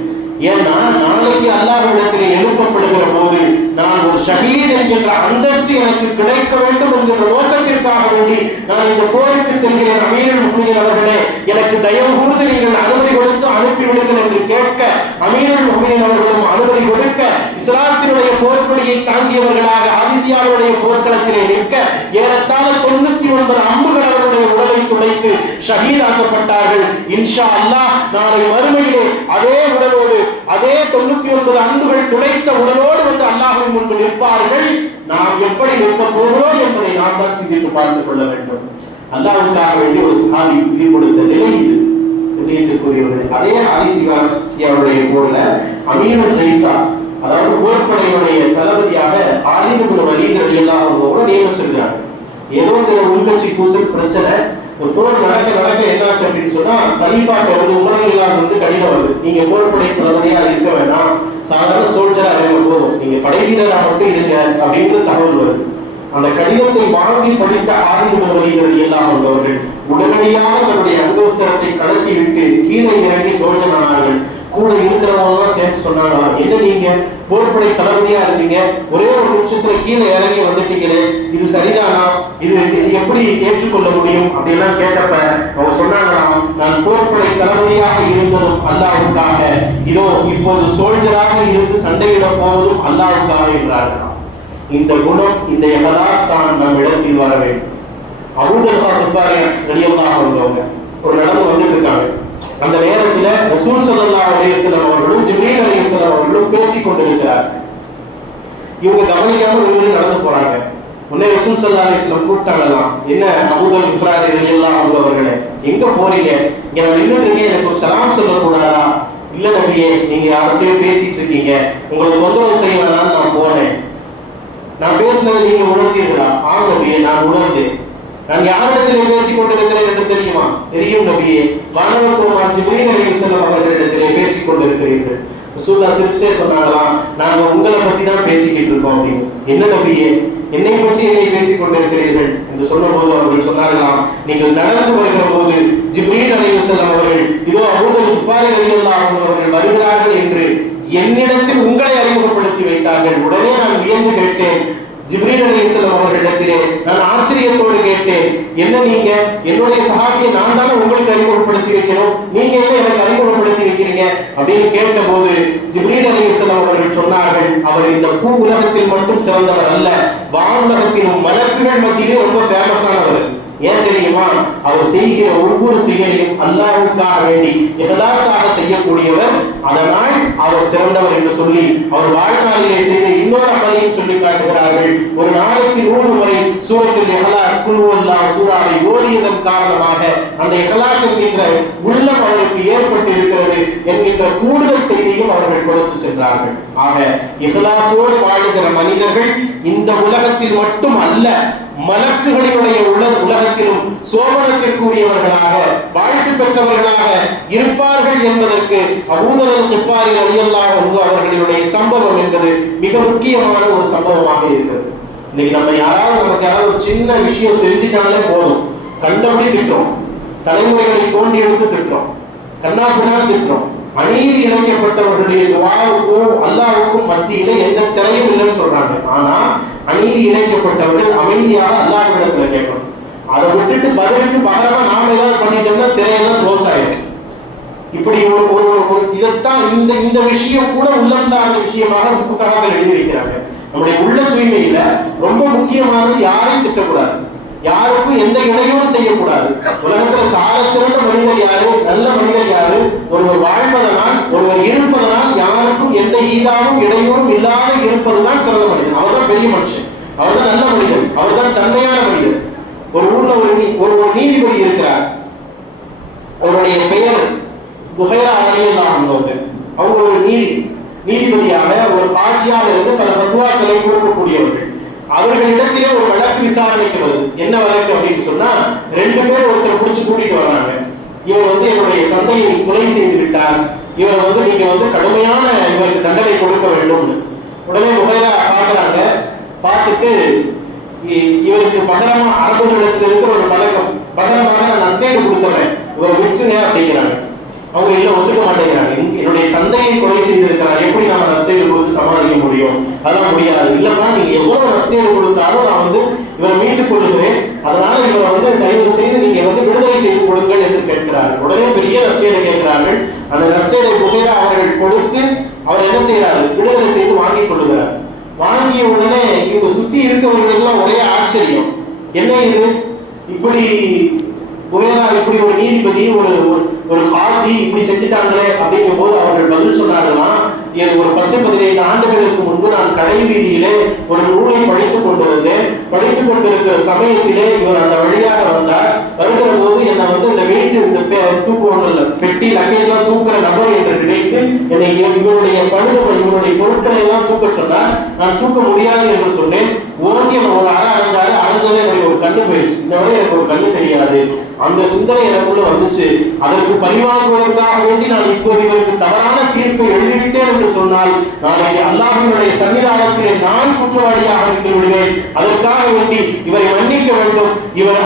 ஏன்னா நாளைக்கு அல்லாஹ்விடத்திலே எழுப்பப்படுகிற போது நான் ஒரு ஷஹீத் என்கின்ற அந்தஸ்து எனக்கு கிடைக்க வேண்டும் என்கின்ற நோக்கத்திற்காக வேண்டி நான் இந்த போருக்கு செல்கிறேன். அமீருல் முஃமினீன் அவர்களே, எனக்கு தயவு கூர்ந்து நீங்கள் அனுமதி கொடுத்து அனுப்பிவிடுங்கள் என்று கேட்க, அமீருல் முஃமினீன் அவர்களும் அனுமதி கொடுக்க, இஸ்லாத்தினுடைய போர்க்கொடியை தாங்கியவர்களாக ஹாதிசியாவுடைய போர்க்களத்திலே நிற்க ஏறத்தாழ 99 அம்புகள் அவருடைய உடலை துளைத்து ஷஹீதாக்கப்பட்டார்கள். இன்ஷா அல்லாஹ் நாளை மறுமையிலே அதே உடலோடு, அதே 99 அம்புகள் துளைத்த உடலோடு வந்து அல்லாஹ்வின் முன்பு நிற்பார்கள். நாம் எப்படி நிற்க போகிறோம் என்பதை நாம் தான் சிந்தித்து பார்த்துக் கொள்ள வேண்டும். அல்லாஹ்வுக்காக வேண்டி ஒரு சஹாபி உயிர் கொடுத்த நிலை இது. நிலையத்திற்குரியவர்கள் அதே ஹாதிசியாவுடைய போர்ல அமீருல் ஜைஸா, அதாவது போர்ப்படையுடைய தளபதியாக ஆலித் இப்னு வலீத் ரலியல்லாஹு அன்ஹு நியமிச்சிருக்காங்க. ஏதோ சில உள்கட்சி பூசல் பிரச்சனை, போர் நடக்க நடக்க என்னாச்சு அப்படின்னு சொன்னா, கலீஃபா உமர் ரலியல்லாஹு வந்து கடிதம் வருது, நீங்க போர்படை தளபதியா இருக்க வேண்டாம், சாதாரண சோல்ஜரா இருக்க போதும், நீங்க படை வீரரா மட்டும் இருங்க அப்படின்ற தகவல் வருது. அந்த கடிதத்தை வாங்கி படித்த ஆதித வழிகள் எல்லாம் வந்தவர்கள் உடனடியாக தன்னுடைய அங்கோஸ்தரத்தை கலத்தி விட்டு கீழே இறங்கி சோல்ஜர் ஆனார்கள். கூட இருக்கிறவங்க சேர்த்து சொன்னாங்களாம், என்ன நீங்க போர்படை தளபதியா இருந்தீங்க, ஒரே ஒரு நிமிஷத்துல கீழே இறங்கி வந்துட்டீங்களே, இது சரிதானா, இது எப்படி ஏற்றுக்கொள்ள முடியும் அப்படின்லாம் கேட்டப்ப அவங்க சொன்னாங்களாம், நான் போர்படை தளபதியாக இருந்ததும் அல்லாஹ்வுக்காக, இதோ இப்போது சோல்ஜராக இருந்து சண்டையிட போவதும் அல்லாஹ்வுக்காக என்றார்களாம். இந்த குணம், இந்த இஹ்லாஸ் தான் நம் இடத்தில் வர வேண்டும். அபூ தல்ஹா கிஃபாரி ரலியல்லாஹு அன்ஹு ஒரு நடந்து வந்துட்டு இருக்காங்க. அந்த நேரத்துல ரசூல் ஸல்லல்லாஹு அலைஹி வஸல்லம் அவர்களும் ஜிப்ரீல் அலைஹிஸ்ஸலாம் அவர்களும் பேசிக் கொண்டிருக்கிறார். இவங்க கவனிக்காம இவரு நடந்து போறாங்க. உடனே ரசூல் ஸல்லல்லாஹு அலைஹி வஸல்லம் கூப்பிட்டாங்களாம், என்ன அபூ தல்ஹா கிஃபாரி ரலியல்லாஹு அன்ஹு அவர்களே, எங்க போறீங்க, இங்க நான் நின்னுட்டு இருக்கேன், எனக்கு ஒரு சலாம் சொல்லக்கூடாதா? இல்ல நபியே, நீங்க யார்கிட்டயும் பேசிட்டு இருக்கீங்க, உங்களை தொந்தரவு செய்ய வேணாம்னு நான் போனேன். நான் பேசினதை நீங்க உணர்ந்தீர்களா? ஆம் நபியே, நான் உணர்ந்தேன். நான் யாரிடத்திலே பேசிக் கொண்டிருக்கிறேன் என்று தெரியுமா? தெரியும் நபியே, வானவர் பெருமான் ஜிப்ரீல் அலைஹிஸ்ஸலாம் அவர்களிடத்திலே பேசிக் கொண்டிருக்கிறீர்கள். ரசூலுல்லாஹ் சிரிச்சிட்டே சொன்னாங்களாம், நாங்க உங்களை பத்தி தான் பேசிக்கிட்டு இருக்கோம் அப்படின்னு. என்ன நபியே, என்னை பற்றி என்னை பேசிக் கொண்டிருக்கிறீர்கள் என்று சொன்ன போது அவர்கள் சொன்னார்களாம், நீங்கள் நடந்து வருகிற போது ஜிப்ரீல் அலைஹிஸ்ஸலாம் அவர்கள் இதோ அபூ தல்ஹா கிஃபாரி ரலியல்லாஹு அன்ஹு அவர்கள் வருகிறார்கள் என்று என்னிடத்தில் உங்களை அறிமுகப்படுத்தி வைத்தார்கள். உடனே நான் வியந்து கேட்டேன், ஜிப்ரீல் அலைஹிஸ்ஸலாம் அவர்களிடத்திலே நான் ஆச்சரியத்தோடு கேட்டேன், என்ன நீங்க என்னுடைய சஹாபியை நான் தானே உங்களுக்கு அறிமுகப்படுத்தி வைக்கணும், நீங்க என்ன எனக்கு அறிமுகப்படுத்தி வைக்கிறீங்க அப்படின்னு கேட்ட போது ஜிப்ரீல் அலைஹிஸ்ஸலாம் அவர்கள் சொன்னார்கள், அவர் இந்த பூ உலகத்தில் மட்டும் சிறந்தவர் அல்ல, வானுலகத்திலும் மலக்குகள் மத்தியிலே ரொம்ப ஃபேமஸானவர். ஏன் தெரியுமா? அவர் செய்கிற ஒவ்வொரு செயலையும் அல்லாஹ்வுக்காக வேண்டி இஹ்லாஸாக செய்யக்கூடியவர், அதனால் அவர் சிறந்தவர் என்று சொல்லி அவர் வாழ்நாளிலே செய்த இன்னொரு அமலையும் சொல்லி காட்டுகிறார்கள். ஒரு நாளைக்கு 100 முறை சூரத்துல் இஹ்லாஸ் குல் ஹுவல்லாஹ் சூராவை ஓதியதன் காரணமாக அந்த இஹ்லாஸ் என்கின்ற உள்ளம் அவருக்கு ஏற்பட்டு இருக்கிறது என்கின்ற கூடுதல் செய்தியும் அவர்கள் கொடுத்து சென்றார்கள். ஆக இஹ்லாஸோடு வாழுகிற மனிதர்கள் இந்த உலகத்தில் மட்டும் அல்ல, மலக்குகளினுடைய உலகத்திலும் சோபனத்திற்குரியவர்களாக வாழ்த்து பெற்றவர்களாக இருப்பார்கள் என்பதற்கு அபூ தல்ஹா கிஃபாரி ரலியல்லாஹு அன்ஹு அவர்களுடைய சம்பவம் என்பது மிக முக்கியமான ஒரு சம்பவமாக இருக்கிறது. இன்னைக்கு நமக்கு யாராவது ஒரு சின்ன விஷயம் செஞ்சுட்டாலே போதும், கண்டபடி திட்டுறோம், தலைமுறைகளை தோண்டி எடுத்து திட்டுறோம், கண்ணாபின்னா திட்டுறோம். அநீதி இணைக்கப்பட்டவர்களுடைய துஆவுக்கும் அல்லாஹ்வுக்கும் மத்தியில எந்த திரையும் இல்லைன்னு சொல்றாங்க. ஆனா அநீதி இணைக்கப்பட்டவர்கள் அமைதியாக அல்லாஹ்விடத்துல கேட்கணும். அதை விட்டுட்டு பதிலுக்கு பகரமா நாம ஏதாவது பண்ணிட்டோம்னா திரையெல்லாம் க்ளோஸ் ஆயிடும். இப்படி ஒரு இதைத்தான் இந்த விஷயம் கூட உள்ளம் சார்ந்த விஷயமாக ஃபுகஹாக்கள் எழுதி வைக்கிறாங்க. நம்முடைய உள்ள தூய்மையில ரொம்ப முக்கியமானது யாரையும் திட்டக்கூடாது, யாருக்கும் எந்த இடையூறும் செய்யக்கூடாது. உலகத்துல சால சிறந்த மனிதர் யாரு, நல்ல மனிதர் யாரு? ஒருவர் வாழ்வதனால், ஒருவர் இருப்பதனால் யாருக்கும் எந்த ஈதாவும் இடையூறும் இல்லாத இருப்பதுதான் சிறந்த மனிதன். அவர்தான் பெரிய மனுஷன், அவர்தான் நல்ல மனிதன், அவர்தான் தன்மையான மனிதன். ஒரு ஊர்ல ஒரு நீதிபதி இருக்கிறார். அவருடைய பெயர் புகைரா ரலியல்லாஹு அன்ஹு. அவங்க ஒரு நீதிபதியாக ஒரு காஜியாக இருந்து பல ஃபத்வாக்களை கொடுக்கக்கூடியவர்கள். அவர்களிடத்திலே ஒரு வழக்கு விசாரணைக்கு வருது. என்ன வழக்கு அப்படின்னு சொன்னா, 2 பேர் ஒருத்தர் பிடிச்சு கூட்டிட்டு வர்றாங்க. இவர் என்னுடைய தந்தையை கொலை செய்து விட்டார், இவர் நீங்க கடுமையான இவருக்கு தண்டனை கொடுக்க வேண்டும். உடனே முகைரா பாக்குறாங்க. பார்த்துட்டு இவருக்கு பகரமா அரபுகளிடத்தில் இருக்கிற ஒரு பழக்கம், பகரமாக நான் நஸ்கேடு கொடுத்துறேன், இவரை விட்டுங்க அப்படிங்கிறாங்க. அவங்க இல்ல ஒத்துக்க மாட்டேங்கிறாங்க. என்னுடைய தந்தையை கொலை செய்திருக்கிறார், எப்படி நாம நஸ்கேடு கொடுத்து சமாளிக்க முடியும்? அதெல்லாம் முடியாது. இல்லப்பா, நீங்க எவ்வளவு நஸ்கேடு கொடுத்தாலும் நான் இவரை மீட்டுக் கொள்ளுகிறேன், அதனால இவரை தயவு செய்து நீங்க விடுதலை செய்து கொடுங்கள் என்று கேட்கிறார்கள். உடனே பெரிய நஸ்கேடை கேட்கிறார்கள். அந்த நஸ்கேடை புகைரா அவர்கள் கொடுத்து அவர் என்ன செய்யறாரு, விடுதலை செய்து வாங்கிக் கொள்ளுகிறார். வாங்கிய உடனே இவங்க சுத்தி இருக்கிறவர்களுக்கெல்லாம் ஒரே ஆச்சரியம், என்ன இது இப்படி புகைரா இப்படி ஒரு நீதிபதி ஒரு காஜி இப்படி செஞ்சுட்டாங்களே அப்படிங்கும் போது அவர்கள் பதில் சொன்னார்களாம், ஒரு 10-15 ஆண்டுகளுக்கு முன்பு நான் கடை வீதியிலே ஒரு நூலை படித்துக் கொண்டிருந்தேன். படித்துக் கொண்டிருக்கிற சமயத்திலே இவர் அந்த வழியாக வந்தார். வருகிற போது என்னை வந்து இந்த வெயிட் இந்த தூக்குவாங்கல்ல, பெட்டி லக்கேஜ்லாம் தூக்குற நபர் என்று நினைத்து என்னை இவருடைய இவருடைய பொருட்களை எல்லாம் தூக்க சொன்னார். நான் தூக்க முடியாது என்று சொன்னேன். ஓங்கி ஒரு அரைஞ்சாரு. அரைஞ்சதே என்னுடைய ஒரு கண்ணு போயிடுச்சு. இந்த வரை எனக்கு ஒரு கண்ணு தெரியாது. அந்த சிந்தனை எனக்குள்ள வந்துச்சு. அதற்கு பழிவாங்குவதற்காக வேண்டி நான் இப்போது இவருக்கு தவறான தீர்ப்பை எழுதிவிட்டேன் என்று சொன்னால் நாளைக்கு அல்லாஹ்வினுடைய சன்னிதானத்திலே நான் குற்றவாளியாக இருந்து விடுவேன். அதற்காக வேண்டி இவரை மன்னிக்க வேண்டும். இவர்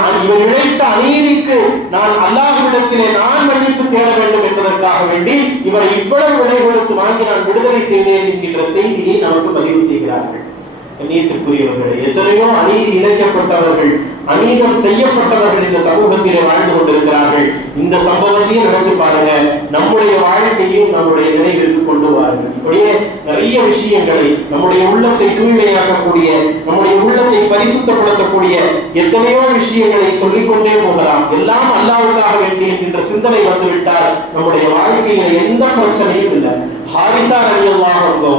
இழைத்த அநீதிக்கு நான் அல்லாஹ்விடத்திலே நான் மன்னிப்பு தேட வேண்டும் என்பதற்காக வேண்டி இவரை இவ்வளவு விலை கொடுத்து வாங்கி நான் விடுதலை செய்தேன் என்கின்ற செய்தியை நமக்கு பதிவு செய்கிறார்கள். கண்ணியத்திற்குரியவர்களே, எத்தனையோ அநீதி இழைக்கப்பட்டவர்கள், அநீதம் செய்யப்பட்டவர்கள் இந்த சமூகத்திலே வாழ்ந்து கொண்டிருக்கிறார்கள். இந்த சம்பவத்தையும் நினைச்சு பாருங்க, நம்முடைய வாழ்க்கையும் நம்முடைய நினைவிற்கு கொண்டு வாருங்கள். இப்படியே நிறைய விஷயங்களை, நம்முடைய உள்ளத்தை தூய்மையாக்கக்கூடிய, நம்முடைய உள்ளத்தை பரிசுத்தப்படுத்தக்கூடிய எத்தனையோ விஷயங்களை சொல்லிக்கொண்டே போகலாம். எல்லாம் அல்லாஹ்வுக்காக வேண்டி என்கின்ற சிந்தனை வந்துவிட்டால் நம்முடைய வாழ்க்கையில எந்த பிரச்சனையும் இல்லை. ஹாரிசா ரலியல்லாஹு அன்ஹு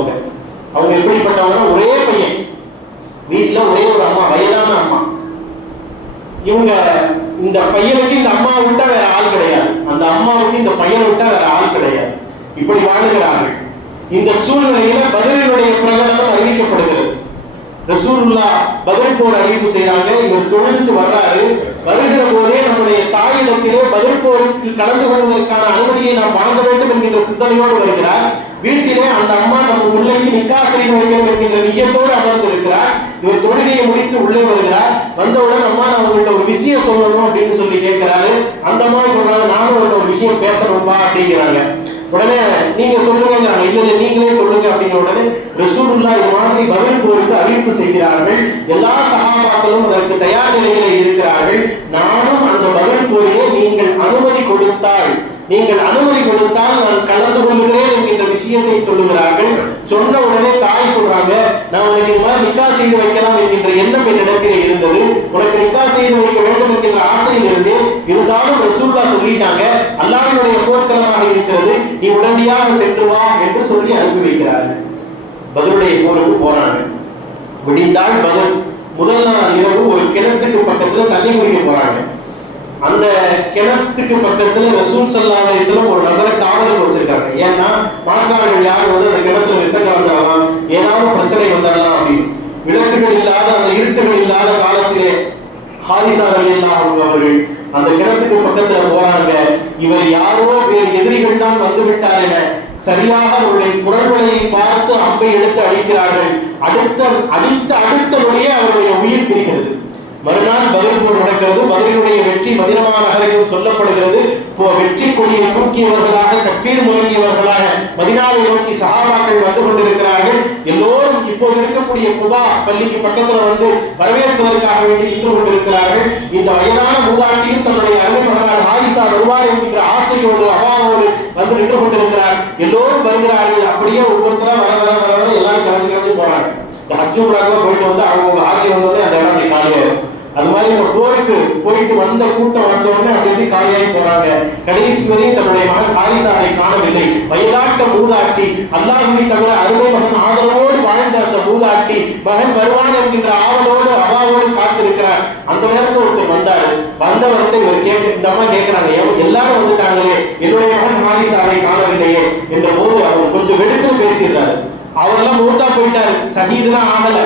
அவங்க எப்படிப்பட்டவங்க? ஒரே பையன், வீட்டுல ஒரே ஒரு அம்மா, வயதான அம்மா. இவங்க இந்த பையனுக்கு இந்த அம்மா விட்டா வேற ஆள் கிடையாது, அந்த அம்மாவுக்கு இந்த பையனை விட்டா வேற ஆள் கிடையாது. இப்படி வாழ்கிறார்கள். இந்த சூழ்நிலையில பத்ரினுடைய பிரகடனம் அறிவிக்கப்படுகிறது. ரசூலுல்லாஹ் பத்ர் போர் அறிவிப்பு செய்யறாங்க. இவர் தொழுதுட்டு வர்றாரு. வருகிற போதே நம்முடைய தாயிடத்திலே பத்ர் போருக்கு கலந்து கொள்வதற்கான அனுமதியை நாம் வாங்க வேண்டும் என்கின்ற சிந்தனையோடு வருகிறார். வீட்டிலே அந்த அம்மா நம்ம பிள்ளைக்கு நிக்கா செய்து வைக்கணும் என்கின்ற நியத்தோடு அமர்ந்து இருக்கிறார். இவர் தொழுகையை முடித்து உள்ளே வருகிறார். வந்தவுடன் அம்மா நான் உங்கள்கிட்ட ஒரு விஷயம் சொல்லணும் அப்படின்னு சொல்லி கேட்கிறாரு. அந்த அம்மா சொல்றாங்க, நானும் உங்கள்கிட்ட ஒரு விஷயம் பேசணும்பா அப்படிங்கிறாங்க. உடனே நீங்க சொல்லுங்க, இல்ல நீங்களே சொல்லுங்க அப்படிங்கிற உடனே ரசூலுல்லாஹ் இந்த மாதிரி பத்ர் போருக்கு அறிவிப்பு செய்கிறார்கள். எல்லா சஹாபாக்களும் அதற்கு தயார் நிலையில இருக்கிறார்கள். நானும் அந்த பத்ர் போரிலே நீங்கள் அனுமதி கொடுத்தால் நான் கலந்து கொள்கிறேன் என்கின்ற விஷயத்தை சொல்லுகிறார்கள். சொன்ன உடனே தாய் சொல்றாங்க, நான் உனக்கு இது மாதிரி நிக்கா செய்து வைக்கலாம் என்கின்ற எண்ணம் என்னிடத்திலே இருந்தது, உனக்கு நிக்கா செய்து வைக்க வேண்டும் என்கின்ற ஆசையில் இருந்து, இருந்தாலும் ரசூலுல்லாஹ் சொல்லிட்டாங்க, அல்லாஹ்வுடைய போர்க்களமாக இருக்கிறது, நீ உடனடியாக சென்று வா என்று சொல்லி அனுப்பி வைக்கிறார்கள். பத்ருடைய போருக்கு போறாங்க. விடிந்தால் பத்ர் முதல் நாள் இரவு ஒரு கிணத்துக்கு பக்கத்துல தண்ணி குடிக்க போறாங்க. அந்த கிணத்துக்கு பக்கத்துல ரசூல் ஸல்லல்லாஹு அலைஹி வஸல்லம் ஒரு நபரை காவலுக்கு வச்சிருக்காங்க. ஏன்னா மாற்றார்கள் யார் வந்து அந்த கிணத்துல விசங்க வந்தாலாம், ஏதாவது பிரச்சனை வந்தாலாம் அப்படின்னு. விளக்குகள் இல்லாத, அந்த இருட்டுகள் இல்லாத காலத்திலே ஹாரிசா ரலியல்லாஹு அன்ஹு அவர்கள் அந்த கிணத்துக்கு பக்கத்துல போறாங்க. இவர் யாரோ வேறு எதிரிகள் தான் வந்து விட்டார் என சரியாக அவருடைய குரல்களை பார்த்து அம்பை எடுத்து அடிக்கிறார்கள். அடுத்த நொடியே அவருடைய உயிர் பிரிகிறது. மறுநாள் பத்ர் போர் நடக்கிறது. பத்ரினுடைய வெற்றி மதீனா நகரிலும் சொல்லப்படுகிறது. வெற்றி கொடியை தூக்கியவர்களாக, தக்பீர் முழங்கியவர்களாக மதீனாவை நோக்கி சஹாபாக்கள் வந்து கொண்டிருக்கிறார்கள். எல்லோரும் இப்போது இருக்கக்கூடிய குபா பள்ளிக்கு பக்கத்துல வந்து வரவேற்பதற்காக வேண்டி நின்று கொண்டிருக்கிறார்கள். இந்த வயதான மூதாட்டியும் தன்னுடைய அருமை மகனார் ஹாரிசா வருவார் என்கின்ற ஆசையோடு அவாவோடு வந்து நின்று கொண்டிருக்கிறார். எல்லோரும் வருகிறார்கள். அப்படியே ஒவ்வொருத்தரா வர எல்லாரும் கலந்து போறாங்க. இந்த ஹஜ் உம்ராக்கு போயிட்டு வந்து அவங்க ஆட்சி வந்தோடனே அந்த இடம் அப்படி காலியாயிரும். அது மாதிரி இந்த போருக்கு போயிட்டு வந்த கூட்டம் வந்த உடனே அப்படி காலியாகி போறாங்க. கடைசி வரையும் தன்னுடைய மகன் ஹாரிசாவை காணவில்லை. வயதாட்ட மூதாட்டி, அல்லாஹ்வை தவிர அருமை மகன் ஆதரவோடு வாழ்ந்த அந்த மூதாட்டி மகன் வருவான் என்கின்ற ஆவலோடு அவாவோடு காத்திருக்கிறார். அந்த நேரத்தில் ஒருத்தர் வந்தாரு. வந்தவர்கிட்ட இவர் இந்த அம்மா கேட்கிறாங்க, எல்லாரும் வந்துட்டாங்களே, என்னுடைய மகன் ஹாரிசாவை காணவில்லையே என்ற போது அவர் கொஞ்சம் வெடுக்குன்னு பேசிடுறாரு. அவரெல்லாம் மூத்தா போயிட்டாரு, ஷஹீதுலாம் ஆகல,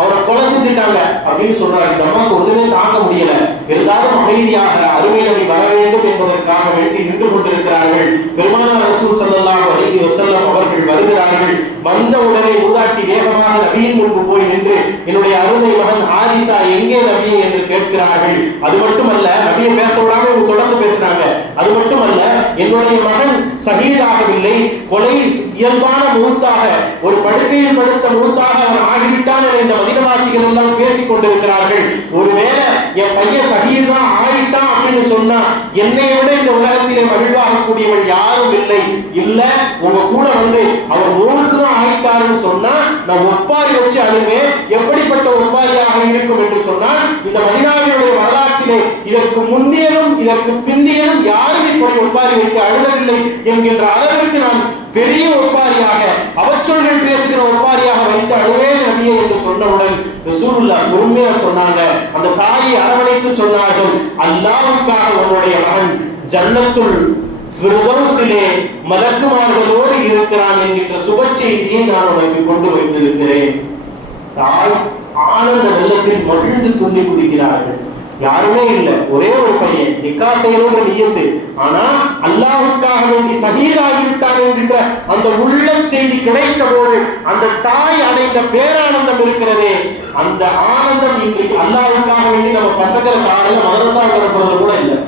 அவரை கொலை செஞ்சுட்டாங்க அப்படின்னு சொல்றாரு. இந்த அம்மாவுக்கு ஒண்ணுமே தாங்க முடியல. இருந்தாலும் அமைதியாக அருமை நபி வர வேண்டும் என்பதற்காக வேண்டி நின்று கொண்டிருக்கிறார்கள். பெருமானார் ரசூல் ஸல்லல்லாஹு அலைஹி வஸல்லம் அவர்கள் வருகிறார்கள். வந்த உடனே மூதாட்டி வேகமாக நபியின் முன்பு போய் நின்று, என்னுடைய அருமை மகன் ஹாரிசா எங்கே நபியே என்று கேட்கிறார்கள். அது மட்டுமல்ல, நபியை பேச விடாம இவங்க தொடர்ந்து பேசுறாங்க. அது மட்டுமல்ல, என்னுடைய மகன் ஷஹீதாகவில்லை, கொலை இயல்பான மூத்தாக, ஒரு படுக்கையில் படுத்த மூத்தாக அவன் ஆகிவிட்டான் என இந்த மதீனவாசிகள் எல்லாம் பேசிக் கொண்டிருக்கிறார்கள். ஒருவேளை என் பையன் ஷஹீதா ஆயிட்டான் அப்படின்னு சொன்னா என்னை விட இந்த உலகத்திலே மகிழ்வாக ஆகக்கூடியவள் யாரும் இல்லை. இல்ல உங்க கூட வந்து அவர் மூழ்குதான் ஆயிட்டாருன்னு சொன்னா நான் ஒப்பாரி வச்சு அழுவேன். எப்படிப்பட்ட ஒப்பாரியாக இருக்கும் என்று சொன்னால், இந்த மதீனாவினுடைய வரலாற்றிலே இதற்கு முந்தியதும் இதற்கு பிந்தியதும் யாரும் இப்படி ஒப்பாரி வைத்து அழுதவில்லை என்கின்ற அளவிற்கு நான் பெரிய ஒப்பாரியாக, அவச்சொல்கள் பேசுகிற ஒப்பாரியாக வைத்து அழுவேன் நபியே என்று சொன்னவுடன் ரசூலுல்லாஹ் பொறுமையா சொன்னாங்க. அந்த தாயை அரவணைத்து சொன்னார்கள், அல்லாஹ்வுக்காக உன்னுடைய மகன் ஜன்னத்துல் ஃபிர்தௌஸிலே மலக்குமார்களோடு இருக்கிறான் என்கின்ற சுப செய்தியை நான் உனக்கு கொண்டு வைத்திருக்கிறேன். தாய் ஆனந்த வெள்ளத்தில் மகிழ்ந்து துள்ளி குதிக்கிறார்கள். யாருமே இல்லை, ஒரே ஒரு பையன், நிக்கா செய்யணும்ன்ற நியத்து. ஆனா அல்லாஹ்வுக்காக வேண்டி ஷஹீதாகிவிட்டார் என்கின்ற அந்த உள்ள செய்தி கிடைத்த போது அந்த தாய் அடைந்த பேரானந்தம் இருக்கிறதே, அந்த ஆனந்தம் இன்றைக்கு அல்லாஹ்வுக்காக வேண்டி நம்ம பசங்களை காலையில மதரசா அனுப்புறது கூட இல்லை.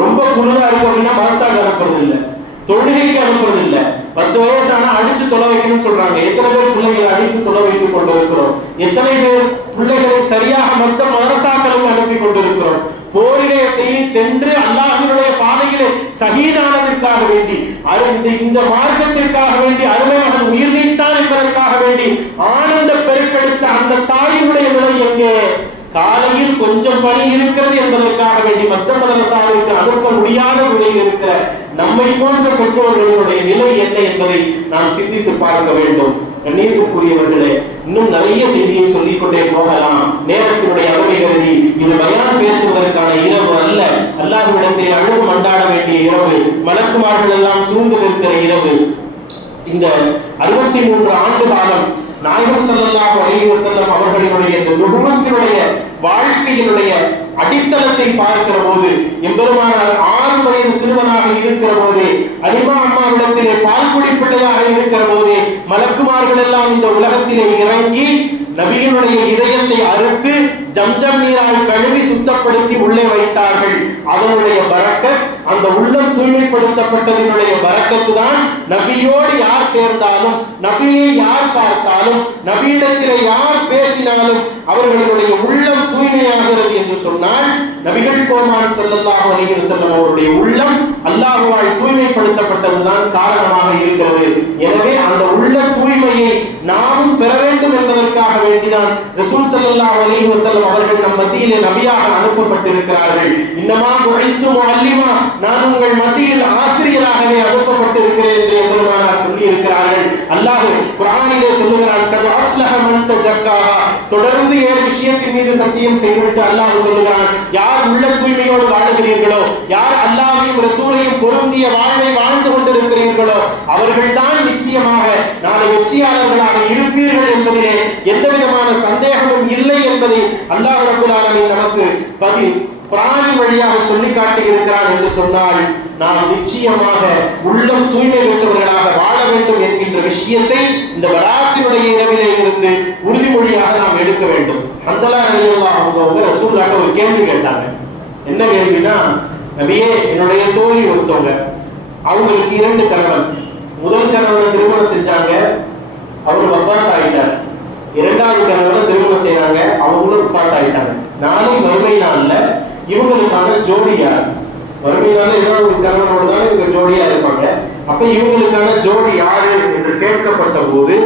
ரொம்ப குளிரா இருக்கும் அப்படின்னா மதரசா அனுப்புறது இல்லை, தொழுகைக்கு அனுப்புறது இல்லை. 10 வயசானா அடிச்சு தொலை வைக்கணும்னு சொல்றாங்க. எத்தனை பேர் பிள்ளைகளை அடித்து தொலை வைத்துக் கொண்டிருக்கிறோம்? எத்தனை பேர் பிள்ளைகளை சரியாக மற்ற மதரசாக்களுக்கு அனுப்பி கொண்டிருக்கிறோம்? போரிலே சென்று அல்லாஹ்வினுடைய பாதையிலே ஷஹீதானதற்காக வேண்டி, இந்த மார்க்கத்திற்காக வேண்டி அருமை மகன் உயிர் நீத்தான் என்பதற்காக வேண்டி ஆனந்த பெருக்கெடுத்த அந்த தாயினுடைய நிலை எங்கே? காலையில் கொஞ்சம் பணி இருக்கிறது என்பதற்காக வேண்டி மத்த மதரசாவிற்கு அனுப்ப முடியாத நிலையில் இருக்கிற நம்மை போன்ற பெற்றோர்களுடைய நிலை என்ன என்பதை நாம் சிந்தித்து பார்க்க வேண்டும். கண்ணியத்துக்குரியவர்களே, இன்னும் நிறைய செய்தியை சொல்லிக் கொண்டே போகலாம். நேரத்தினுடைய அருமை கருதி இது பயான் பேசுவதற்கான இரவு அல்ல, அல்லாஹ்விடத்திலே அழுது மண்டாட வேண்டிய இரவு, மலக்குமார்கள் எல்லாம் சூழ்ந்து நிற்கிற இரவு. இந்த 63 ஆண்டு காலம் நாயகம் ஸல்லல்லாஹு அலைஹி வஸல்லம் அவர்களினுடைய இந்த நுபுவத்தினுடைய வாழ்க்கையினுடைய அடித்தளத்தை பார்க்கிற போது, எம்பெருமானார் 6 வயது சிறுவனாக இருக்கிற போதே, அலிமா அம்மாவிடத்திலே பால்குடி பிள்ளையாக இருக்கிற போதே மலக்குமார்கள் எல்லாம் இந்த உலகத்திலே இறங்கி நபியினுடைய இதயத்தை அறுத்து ஜம்ஜம் நீரால் கழுவி சுத்தப்படுத்தி உள்ளே வைத்தார்கள். அதனுடைய பரக்கத், அந்த உள்ளம் தூய்மைப்படுத்தப்பட்டதனுடைய பரக்கத்து தான் நபியோடு யார் சேர்ந்தாலும், நபியை யார் பார்த்தாலும், நபியிடத்திலே யார் பேசினாலும் அவர்களுடைய உள்ளம் தூய்மையாகிறது என்று சொன்னால், நபிகள் கோமான் ஸல்லல்லாஹு அலைஹி வஸல்லம் அவருடைய உள்ளம் அல்லாஹ்வால் தூய்மைப்படுத்தப்பட்டதுதான் காரணமாக இருக்கிறது. எனவே அந்த உள்ள தூய்மையை நாமும் பெற வேண்டும் என்பதற்காக வேண்டிதான் ரசூல் ஸல்லல்லாஹு அலைஹி வஸல்லம் அவர்கள் நம் மத்தியிலே நபியாக அனுப்பப்பட்டிருக்கிறார்கள். இன்னமா புஇஸ்து முஅல்லிமா, நான் உங்கள் மத்தியில் ஆசிரியராகவே அனுப்பப்பட்டிருக்கிறேன் என்று பெருமானார் சொல்லி இருக்கிறார்கள். அல்லாஹ் குர்ஆனிலே சொல்லுகிறான், கத் அஃப்லஹ மன் தஜக்காஹா. தொடர்ந்து 7 விஷயத்தின் மீது சத்தியம் செய்துவிட்டு அல்லாஹ் சொல்லுகிறான், யார் உள்ள தூய்மையோடு வாழுகிறீர்களோ, யார் அல்லாஹ்வையும் ரசூலையும் பொருந்திய வாழ்வை வாழ்ந்து கொண்டிருக்கிறீர்களோ அவர்கள்தான் நிச்சயமாக நாளை வெற்றியாளர்களாக இருப்பீர்கள் என்பதிலே எந்த விதமான சந்தேகமும் இல்லை என்பதை அல்லாஹ் ரப்பல் ஆலமீன் நமக்கு குர்ஆன் வழியாக சொல்லி காட்டி இருக்கிறார் என்று சொன்னால், நாம் நிச்சயமாக உள்ளம் தூய்மை பெற்றவர்களாக வாழ வேண்டும் என்கின்ற விஷயத்தை இந்த பராத்தினுடைய இரவிலே இருந்து உறுதிமொழியாக நாம் எடுக்க வேண்டும். ஹந்தலா ரலியல்லாஹு அன்ஹு ரசூலுல்லாஹ்ட்ட ஒரு கேள்வி கேட்டாங்க. என்ன கேள்வினா, நபியே, என்னுடைய தோழி ஒருத்தவங்க, அவங்களுக்கு 2 கணவன். முதல் கணவனை திருமணம் செஞ்சாங்க, அவர் வஃபாத் ஆயிட்டார். 2வது கணவனை திருமணம் செய்யறாங்க, அவங்களும் வஃபாத் ஆயிட்டாங்க. நாளை மறுமை நாள்ல இவங்களுக்கான ஜோடி யார்? மறுமை நாள்ல ஏதாவது ஒரு கணவனோடு தான் இவங்க ஜோடியா இருப்பாங்க. அப்ப இவங்களுக்கான ஜோடி யாரு என்று கேட்கப்பட்ட போது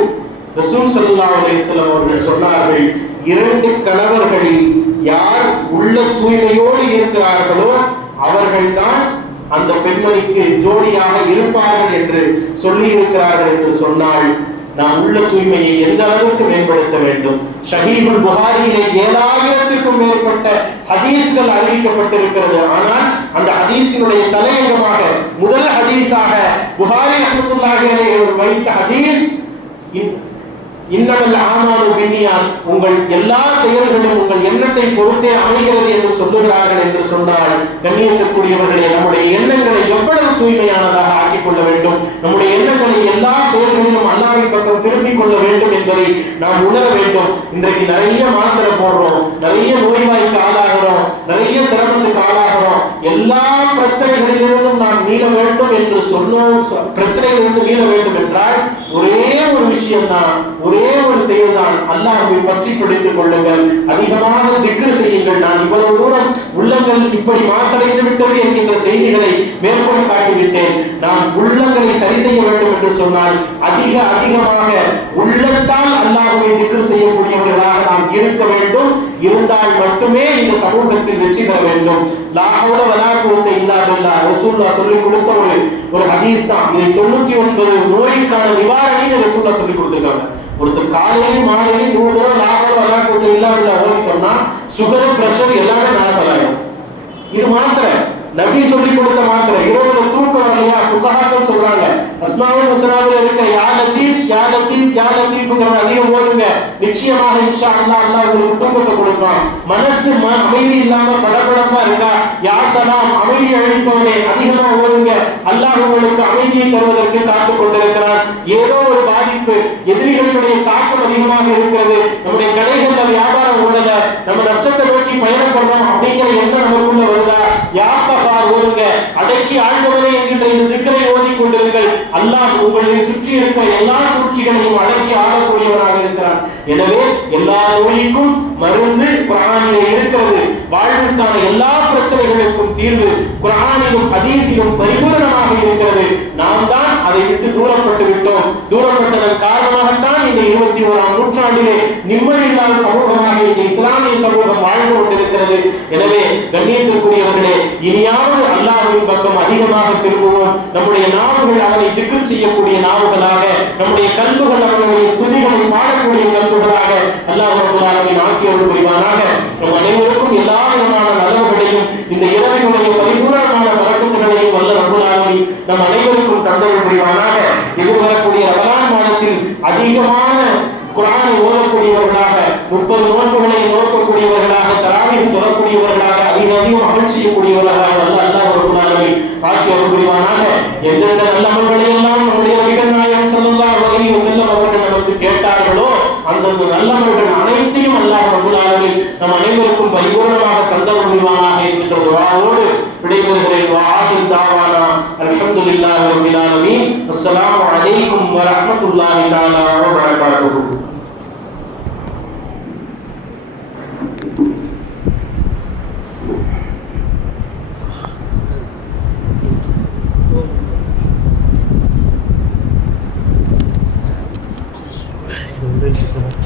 ரசூல் ஸல்லல்லாஹு அலைஹி வஸல்லம் அவர்கள் சொன்னார்கள், 2 கணவர்களில் யார் உள்ள தூய்மையோடு இருக்கிறார்களோ அவர்கள்தான் அந்த பெண்மணிக்கு ஜோடியாக இருப்பார்கள் என்று சொல்லி இருக்கிறார்கள் என்று சொன்னால், நாம் உள்ள தூய்மையை எந்த அளவுக்கு மேம்படுத்த வேண்டும்? ஷஹீஹுல் புகாரியிலே 7000க்கும் மேற்பட்ட ஹதீஸ்கள் அறிவிக்கப்பட்டிருக்கிறது. ஆனால் அந்த ஹதீஸினுடைய தலையங்கமாக முதல் ஹதீஸாக புகாரி ரஹ்மத்துல்லாஹி அலைஹி வைத்த ஹதீஸ், இன்னமல் ஆமாலு பின்னியாத், உங்கள் எல்லா செயல்களும் உங்கள் எண்ணத்தை பொறுத்தே அமைகிறது என்று சொல்லுகிறார்கள் என்று சொன்னால், கண்ணியத்திற்குரியவர்களே, நம்முடைய எண்ணங்களை எவ்வளவு தூய்மையானதாக ஆக்கிக் கொள்ள வேண்டும், நம்முடைய எண்ணங்களை எல்லா செயல்களிலும் அல்லாஹ்வின் பக்கம் திருப்பிக் கொள்ள வேண்டும் என்பதை நாம் உணர வேண்டும். இன்றைக்கு நிறைய மாத்திரை போடுறோம், நிறைய நோய்வாய்க்கு ஆளாகிறோம், நிறைய சிரமத்துக்கு ஆளாகிறோம். மாதம் எல்லா பிரச்சனைகளிலிருந்தும் நாம் மீள வேண்டும் என்று சொன்னோம். பிரச்சனைகளிலிருந்து மீள வேண்டும் என்றால் ஒரே ஒரு விஷயம் தான், ஒரே ஒரு செயல் தான், அல்லாஹ்வை பற்றி பிடித்துக் கொள்ளுங்கள், அதிகமாக திக்ர் செய்யுங்கள். நான் இவ்வளவு தூரம் உள்ளங்கள் இப்படி மாசடைந்து விட்டது என்கின்ற செய்திகளை மேற்கொண்டு காட்டிவிட்டேன். நாம் உள்ளங்களை சரி செய்ய வேண்டும் என்று சொன்னால் அதிகமாக உள்ளத்தால் அல்லாஹ்வை திக்ர் செய்யக்கூடியவர்களாக நாம் இருக்க வேண்டும். இருந்தால் மட்டுமே இந்த சமூகத்தில் வெற்றி பெற வேண்டும். லா ஹவ்ல வலா குவத்த இல்லா பில்லாஹ் ரசூலுல்லாஹ் சொல்லிக் கொடுத்த ஒரு ஹதீஸ் தான். இது 99 நோய்க்கான நிவாரணின்னு ரசூலுல்லாஹ் சொல்லிக் கொடுத்திருக்காங்க. ஒருத்தர் காலையிலும் மாலையிலும் 100 தடவை லா ஹவ்ல வலா குவத்த இல்லா பில்லாஹ் ஓதிட்டோம்னா சுகர் பிரஷர் எல்லாமே நார்மல் ஆயிடும். இது மாத்திரை நபி சொல்லி கொடுத்த மாத்திரை. இரவுல தூக்கம் வரலையா, ஃபுகஹாக்கள் சொல்றாங்க அஸ்மாவுல் ஹுஸ்னாவில் இருக்கிற யா லத்தீஃப் யா லத்தீஃப் யா லத்தீஃப்ங்கறத அதிகம் ஓதுங்க, நிச்சயமாக இன்ஷா அல்லாஹ் அல்லாஹ் உங்களுக்கு தூக்கத்தை கொடுப்பான். மனசு அமைதி இல்லாம படபடப்பா இருக்கா, யா சலாம் அமைதி அளிப்பவனே அதிகமா ஓதுங்க, அல்லாஹ் உங்களுக்கு அமைதியை தருவதற்கு காத்துக் கொண்டிருக்கிறான். ஏதோ ஒரு பாதிப்பு, எதிரிகளுடைய தாக்கம் அதிகமாக இருக்கிறது, நம்முடைய கடைகள்ல வியாபாரம் ஓடல, நம்ம நஷ்டத்தை நோக்கி பயணப்படுறோம் அப்படிங்கிற எண்ணம் நமக்குள்ள வருதா, யா கஃபார் ஓதுங்க, அடக்கி ஆழ்ந்தவனே என்கின்ற இந்த திக்ரை ஓதி கொண்டிருங்கள். அல்லாஹ் உங்களை சுற்றி இருக்கிற எல்லா சூழ்ச்சிகளையும் அடக்கி ஆளக்கூடியவனாக இருக்கிறான். எனவே எல்லா நோய்க்கும் மருந்து குர்ஆனிலே இருக்கிறது. வாழ்வுக்கான எல்லா பிரச்சனைகளுக்கும் தீர்வு குர்ஆனிலும் ஹதீஸிலும் பரிபூரணமாக இருக்கிறது. நாம் தான் அதை விட்டு தூரப்பட்டு விட்டோம். தூரப்பட்டதன் காரணமாகத்தான் இந்த 21ஆம் நூற்றாண்டிலே நிம்மதி இல்லாத சமூகமாக இந்த இஸ்லாமிய சமூகம் வாழ்ந்து கொண்டிருக்கிறது. எனவே கண்ணியத்திற்குரியவர்களே, இனியாவது அல்லாஹ்வின் பக்கம் அதிகமாக திரும்புவோம். நம்முடைய நாவுகள் அவனை திக்ர் செய்யக்கூடிய நாவுகளாக, நம்முடைய கல்புகள் அவனுடைய துதிகளை பாடக்கூடிய கல்புகளாக அல்லாஹ் ரப்பல் ஆலமீன் ஆக்கியருள் புரிவானாக. நம் அனைவருக்கும் எல்லா விதமான நலவுகளையும் இந்த இரவினுடைய பரிபூரணமான பரக்கத்துகளையும் வல்ல ரப்பல் ஆலமீன் நம் அனைவருக்கும் தந்தருள் புரிவானாக. எதிர்வரக்கூடிய ரமலான் மாதத்தில் அதிகமான குர்ஆனை ஓதக்கூடியவர்களாக, 30 நோன்புகளை நோக்கக்கூடியவர்களாக, தராவீஹ் தொழக்கூடியவர்களாக, அதிகம் அமல் செய்யக்கூடியவர்களாக அல்லாஹ் ரப்பல் ஆலமீன் ஆக்கி அருள் புரிவானாக. எந்தெந்த நல்ல அமல்களை எல்லாம் நம்முடைய நபிகள் நாயகம் ஸல்லல்லாஹு அலைஹி வஸல்லம் அவர்கள் நமக்கு கேட்டார்களோ அந்தந்த நல்ல அமல்கள் அனைத்தையும் அல்லாஹ் ரப்பல் ஆலமீன் நம் அனைவருக்கும் பரிபூரணமாக தந்தருள் புரிவானாக என்கின்ற துஆவோடு விடைபெறுகிறேன். வஆஹிர் தாவானா அல்ஹம்துலில்லாஹி ரப்பில் ஆலமீன். அஸ்ஸலாமு அலைக்கும் வ ரஹ்மத்துல்லாஹி தஆலா வ பரகாத்துஹு. Thank you.